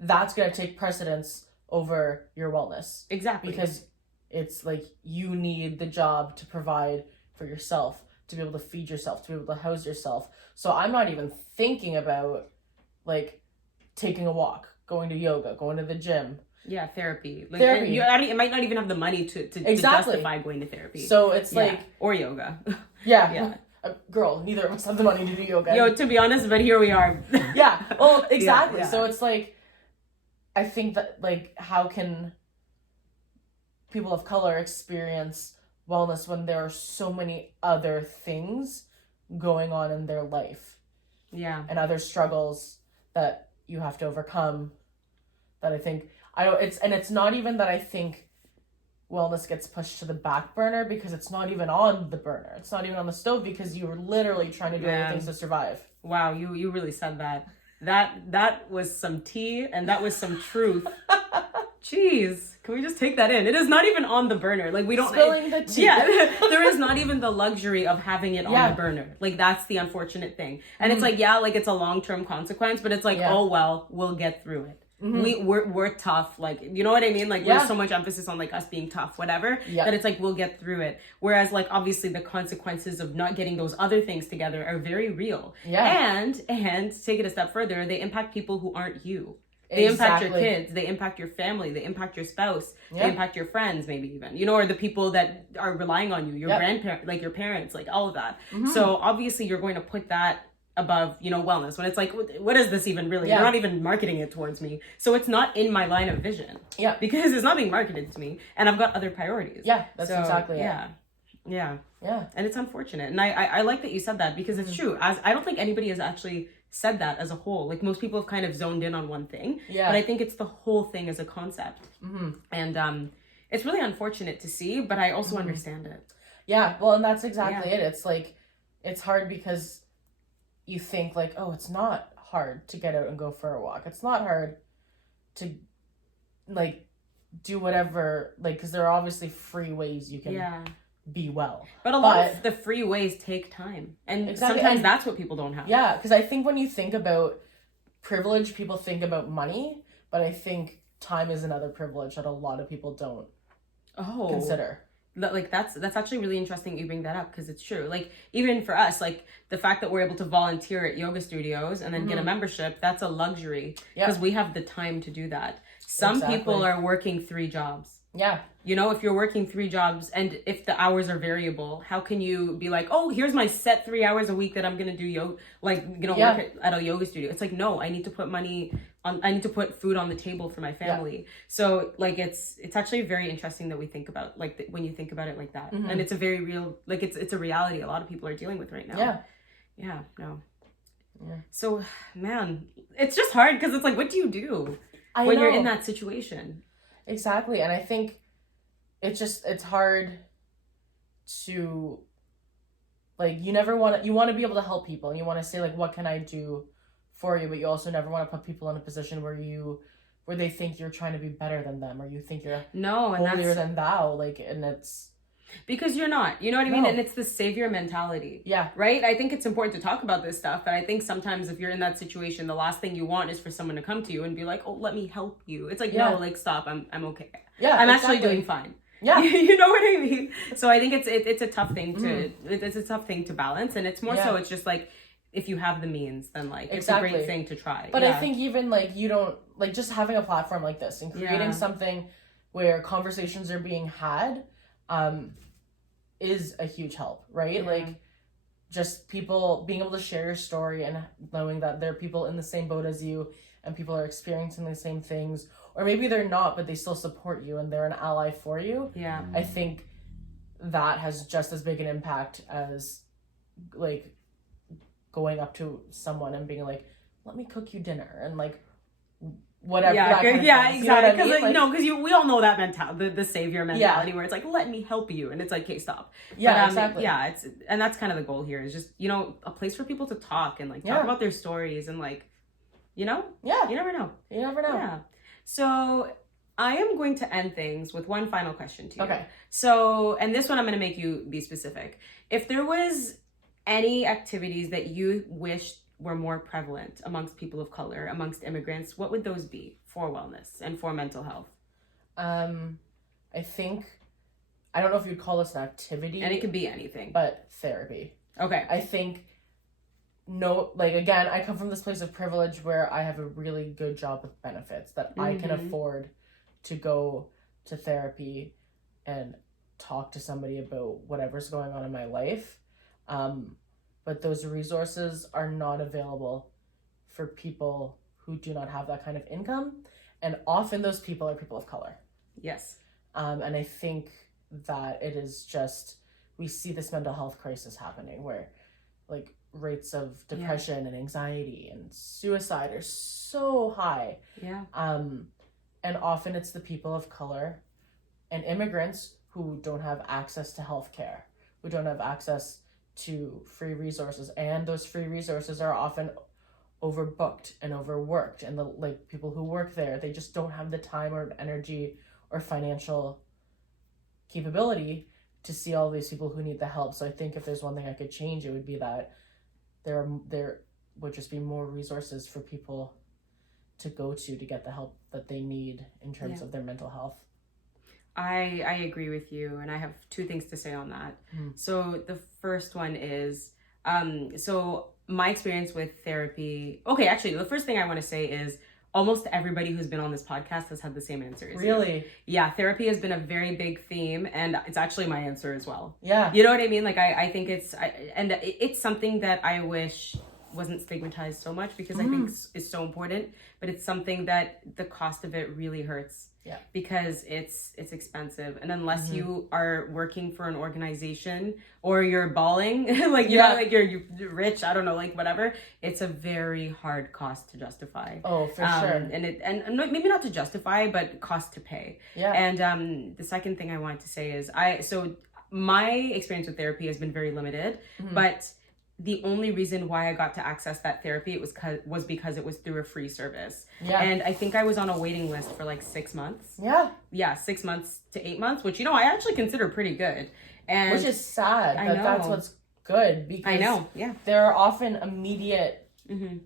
that's going to take precedence over your wellness. Exactly. Because it's like you need the job to provide for yourself, to be able to feed yourself, to be able to house yourself. So I'm not even thinking about like taking a walk, going to yoga, going to the gym. Yeah, therapy. Like, therapy. It might not even have the money to justify going to therapy. So it's like... Or yoga. Yeah. Girl, neither of us have the money to do yoga. Yo, to be honest, but here we are. Yeah, well, exactly. So it's like, I think that, like, how can people of color experience wellness when there are so many other things going on in their life? Yeah. And other struggles that you have to overcome, that I think it's not even that I think wellness gets pushed to the back burner, because it's not even on the burner. It's not even on the stove, because you're literally trying to do other things to survive. Wow, you really said that. That was some tea, and that was some truth. Jeez, can we just take that in? It is not even on the burner. Like, we don't... Spilling the tea. Yeah, there is not even the luxury of having it on the burner. Like, that's the unfortunate thing. And it's like, like, it's a long-term consequence, but it's like, oh, well, we'll get through it. We're tough. Like, you know what I mean? Like, there's so much emphasis on, like, us being tough, whatever, that it's like, we'll get through it. Whereas, like, obviously the consequences of not getting those other things together are very real. Yeah. And to take it a step further, they impact people who aren't you. They impact your kids, they impact your family, they impact your spouse, they impact your friends, maybe even, or the people that are relying on you, your grandparents, like your parents, like all of that. So obviously you're going to put that above, wellness, when it's like, what is this even really? You're not even marketing it towards me. So it's not in my line of vision. Yeah. Because it's not being marketed to me, and I've got other priorities. Yeah, that's exactly it. Yeah. And it's unfortunate. And I like that you said that, because it's true. I don't think anybody has actually said that as a whole. Like, most people have kind of zoned in on one thing. Yeah. But I think it's the whole thing as a concept. And it's really unfortunate to see, but I also understand it. Yeah, well, and that's exactly it. It's like, it's hard because you think like, oh, it's not hard to get out and go for a walk. It's not hard to, like, do whatever, like, because there are obviously free ways you can be well. But a lot of the free ways take time. And sometimes that's what people don't have. Yeah, because I think when you think about privilege, people think about money, but I think time is another privilege that a lot of people don't consider. Like, that's actually really interesting you bring that up, because it's true. Like, even for us, like, the fact that we're able to volunteer at yoga studios and then get a membership, that's a luxury, because we have the time to do that. Some people are working 3 jobs. Yeah. If you're working 3 jobs, and if the hours are variable, how can you be like, oh, here's my set 3 hours a week that I'm going to do yoga, like, work at a yoga studio. It's like, no, I need to put I need to put food on the table for my family. Yeah. So, like, it's actually very interesting that we think about, like, when you think about it like that. And it's a very real, like, it's a reality a lot of people are dealing with right now. Yeah. Yeah, no. So, man, it's just hard because it's like, what do you do when you're in that situation? Exactly. And I think it's hard to, like, you want to be able to help people, and you want to say, like, what can I do for you? But you also never want to put people in a position where they think you're trying to be better than them, or you think you're holier than thou. Like, and it's because you're not, you know what I mean? And it's the savior mentality. Yeah. Right? I think it's important to talk about this stuff, but I think sometimes if you're in that situation, the last thing you want is for someone to come to you and be like, oh, let me help you. It's like, no, like, stop. I'm okay. Yeah. I'm actually doing fine. Yeah. You know what I mean? So I think it's a tough thing it's a tough thing to balance. And it's more so, it's just like, if you have the means, then like, it's a great thing to try. But I think even like, you don't, like, just having a platform like this and creating something where conversations are being had, is a huge help, right? Like, just people being able to share your story and knowing that there are people in the same boat as you and people are experiencing the same things, or maybe they're not, but they still support you and they're an ally for you. Yeah. I think that has just as big an impact as, like, going up to someone and being like, let me cook you dinner, and like, whatever. Exactly. Because we all know that mentality, the savior mentality, where it's like, let me help you, and it's like, okay, stop. Yeah, exactly. Yeah, and that's kind of the goal here, is just, you know, a place for people to talk and like talk about their stories and like, you know, you never know. Yeah. So I am going to end things with one final question to you. Okay. So, and this one I'm going to make you be specific. If there was any activities that you wished were more prevalent amongst people of color, amongst immigrants, what would those be for wellness and for mental health? I think, I don't know if you'd call this an activity. And it could be anything. But therapy. Okay. I think, like, again, I come from this place of privilege where I have a really good job with benefits, that I can afford to go to therapy and talk to somebody about whatever's going on in my life. But those resources are not available for people who do not have that kind of income. And often those people are people of color. Yes. And I think that it is just, we see this mental health crisis happening where, like, rates of depression and anxiety and suicide are so high. Yeah. And often it's the people of color and immigrants who don't have access to healthcare, who don't have access to free resources, and those free resources are often overbooked and overworked, and the, like, people who work there, they just don't have the time or energy or financial capability to see all these people who need the help. So I think if there's one thing I could change, it would be that there would just be more resources for people to go to get the help that they need in terms of their mental health. I agree with you, and I have two things to say on that. So the first one is, so my experience with therapy, okay, actually, the first thing I want to say is almost everybody who's been on this podcast has had the same answer as Really? you. Yeah, therapy has been a very big theme, and it's actually my answer as well. Yeah. You know what I mean? Like, I think it's something that I wish wasn't stigmatized so much, because I think is so important, but it's something that the cost of it really hurts. Yeah. Because it's expensive, and unless you are working for an organization or you're balling, like, you know, like you're rich, I don't know, like, whatever, it's a very hard cost to justify. Oh, for sure. And maybe not to justify, but cost to pay. Yeah. And the second thing I wanted to say is my experience with therapy has been very limited, but the only reason why I got to access that therapy was because it was through a free service. Yeah. And I think I was on a waiting list for like 6 months. Yeah. Yeah, 6 months to 8 months, which, you know, I actually consider pretty good. And which is sad, but that's what's good, because I know, yeah, there are often immediate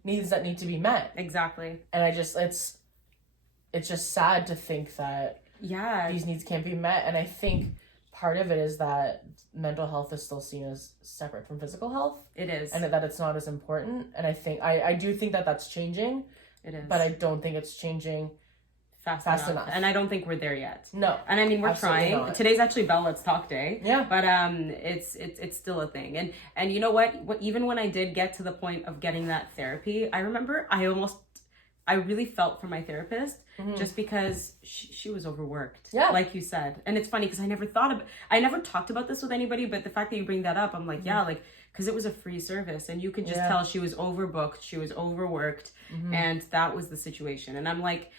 needs that need to be met. Exactly. And it's just sad to think that these needs can't be met. And I think part of it is that mental health is still seen as separate from physical health. It is. And that it's not as important. And I think, I do think that that's changing. It is. But I don't think it's changing fast enough. And I don't think we're there yet. No. And I mean, we're trying. Not. Today's actually Bell Let's Talk Day. Yeah. But it's still a thing. And you know what? Even when I did get to the point of getting that therapy, I remember I almost I really felt for my therapist just because she was overworked. Yeah. Like you said. And it's funny because I never talked about this with anybody, but the fact that you bring that up, I'm like, yeah, like, because it was a free service and you could just tell she was overbooked, she was overworked, and that was the situation. And I'm like,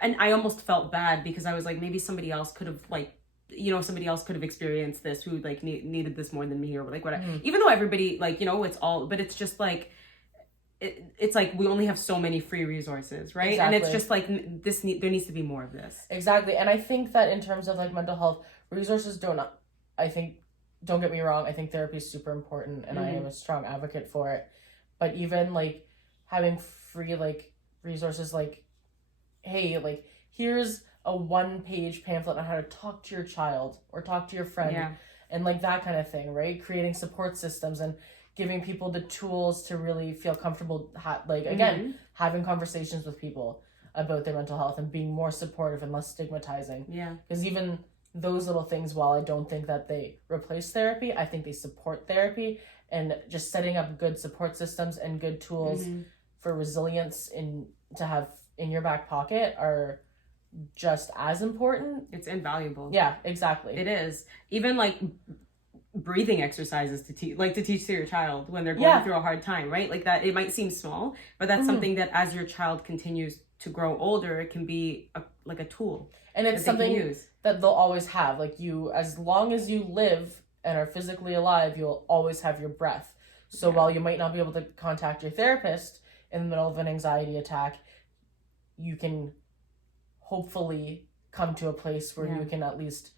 and I almost felt bad because I was like, maybe somebody else could have experienced this who like needed this more than me or like whatever. Even though everybody like, but it's just like, it's like we only have so many free resources, right? Exactly. And it's just like there needs to be more of this. Exactly. And I think that in terms of like mental health, resources don't get me wrong, I think therapy is super important and I am a strong advocate for it. But even like having free like resources, like, hey, like here's a 1-page pamphlet on how to talk to your child or talk to your friend and like that kind of thing, right? Creating support systems and giving people the tools to really feel comfortable, again, having conversations with people about their mental health and being more supportive and less stigmatizing. Yeah. Because even those little things, while I don't think that they replace therapy, I think they support therapy, and just setting up good support systems and good tools for resilience to have in your back pocket are just as important. It's invaluable. Yeah, exactly. It is. Even like breathing exercises to teach to your child when they're going through a hard time, right? Like that, it might seem small, but that's something that as your child continues to grow older, it can be like a tool. And it's something that they'll always have. Like you, as long as you live and are physically alive, you'll always have your breath. So while you might not be able to contact your therapist in the middle of an anxiety attack, you can hopefully come to a place where you can at least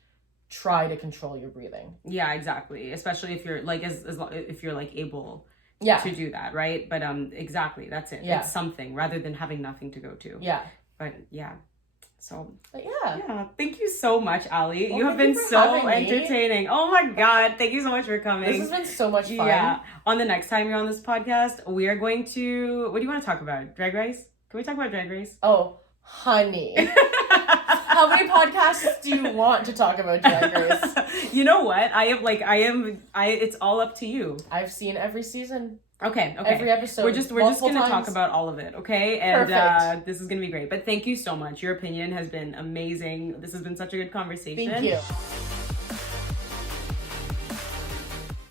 try to control your breathing. Yeah, exactly. Especially if you're like if you're like able to do that, right? But exactly, that's it. It's something rather than having nothing to go to. Yeah. But yeah. So yeah. Thank you so much, Ali. Well, you have been so entertaining. Oh my God. Thank you so much for coming. This has been so much fun. Yeah. On the next time you're on this podcast, we are going to, what do you want to talk about? Drag Race? Can we talk about Drag Race? Oh, honey. How many podcasts do you want to talk about Drag Race? You know what? It's all up to you. I've seen every season. Okay. Every episode. We're just gonna talk about all of it, okay? And this is gonna be great. But thank you so much. Your opinion has been amazing. This has been such a good conversation. Thank you.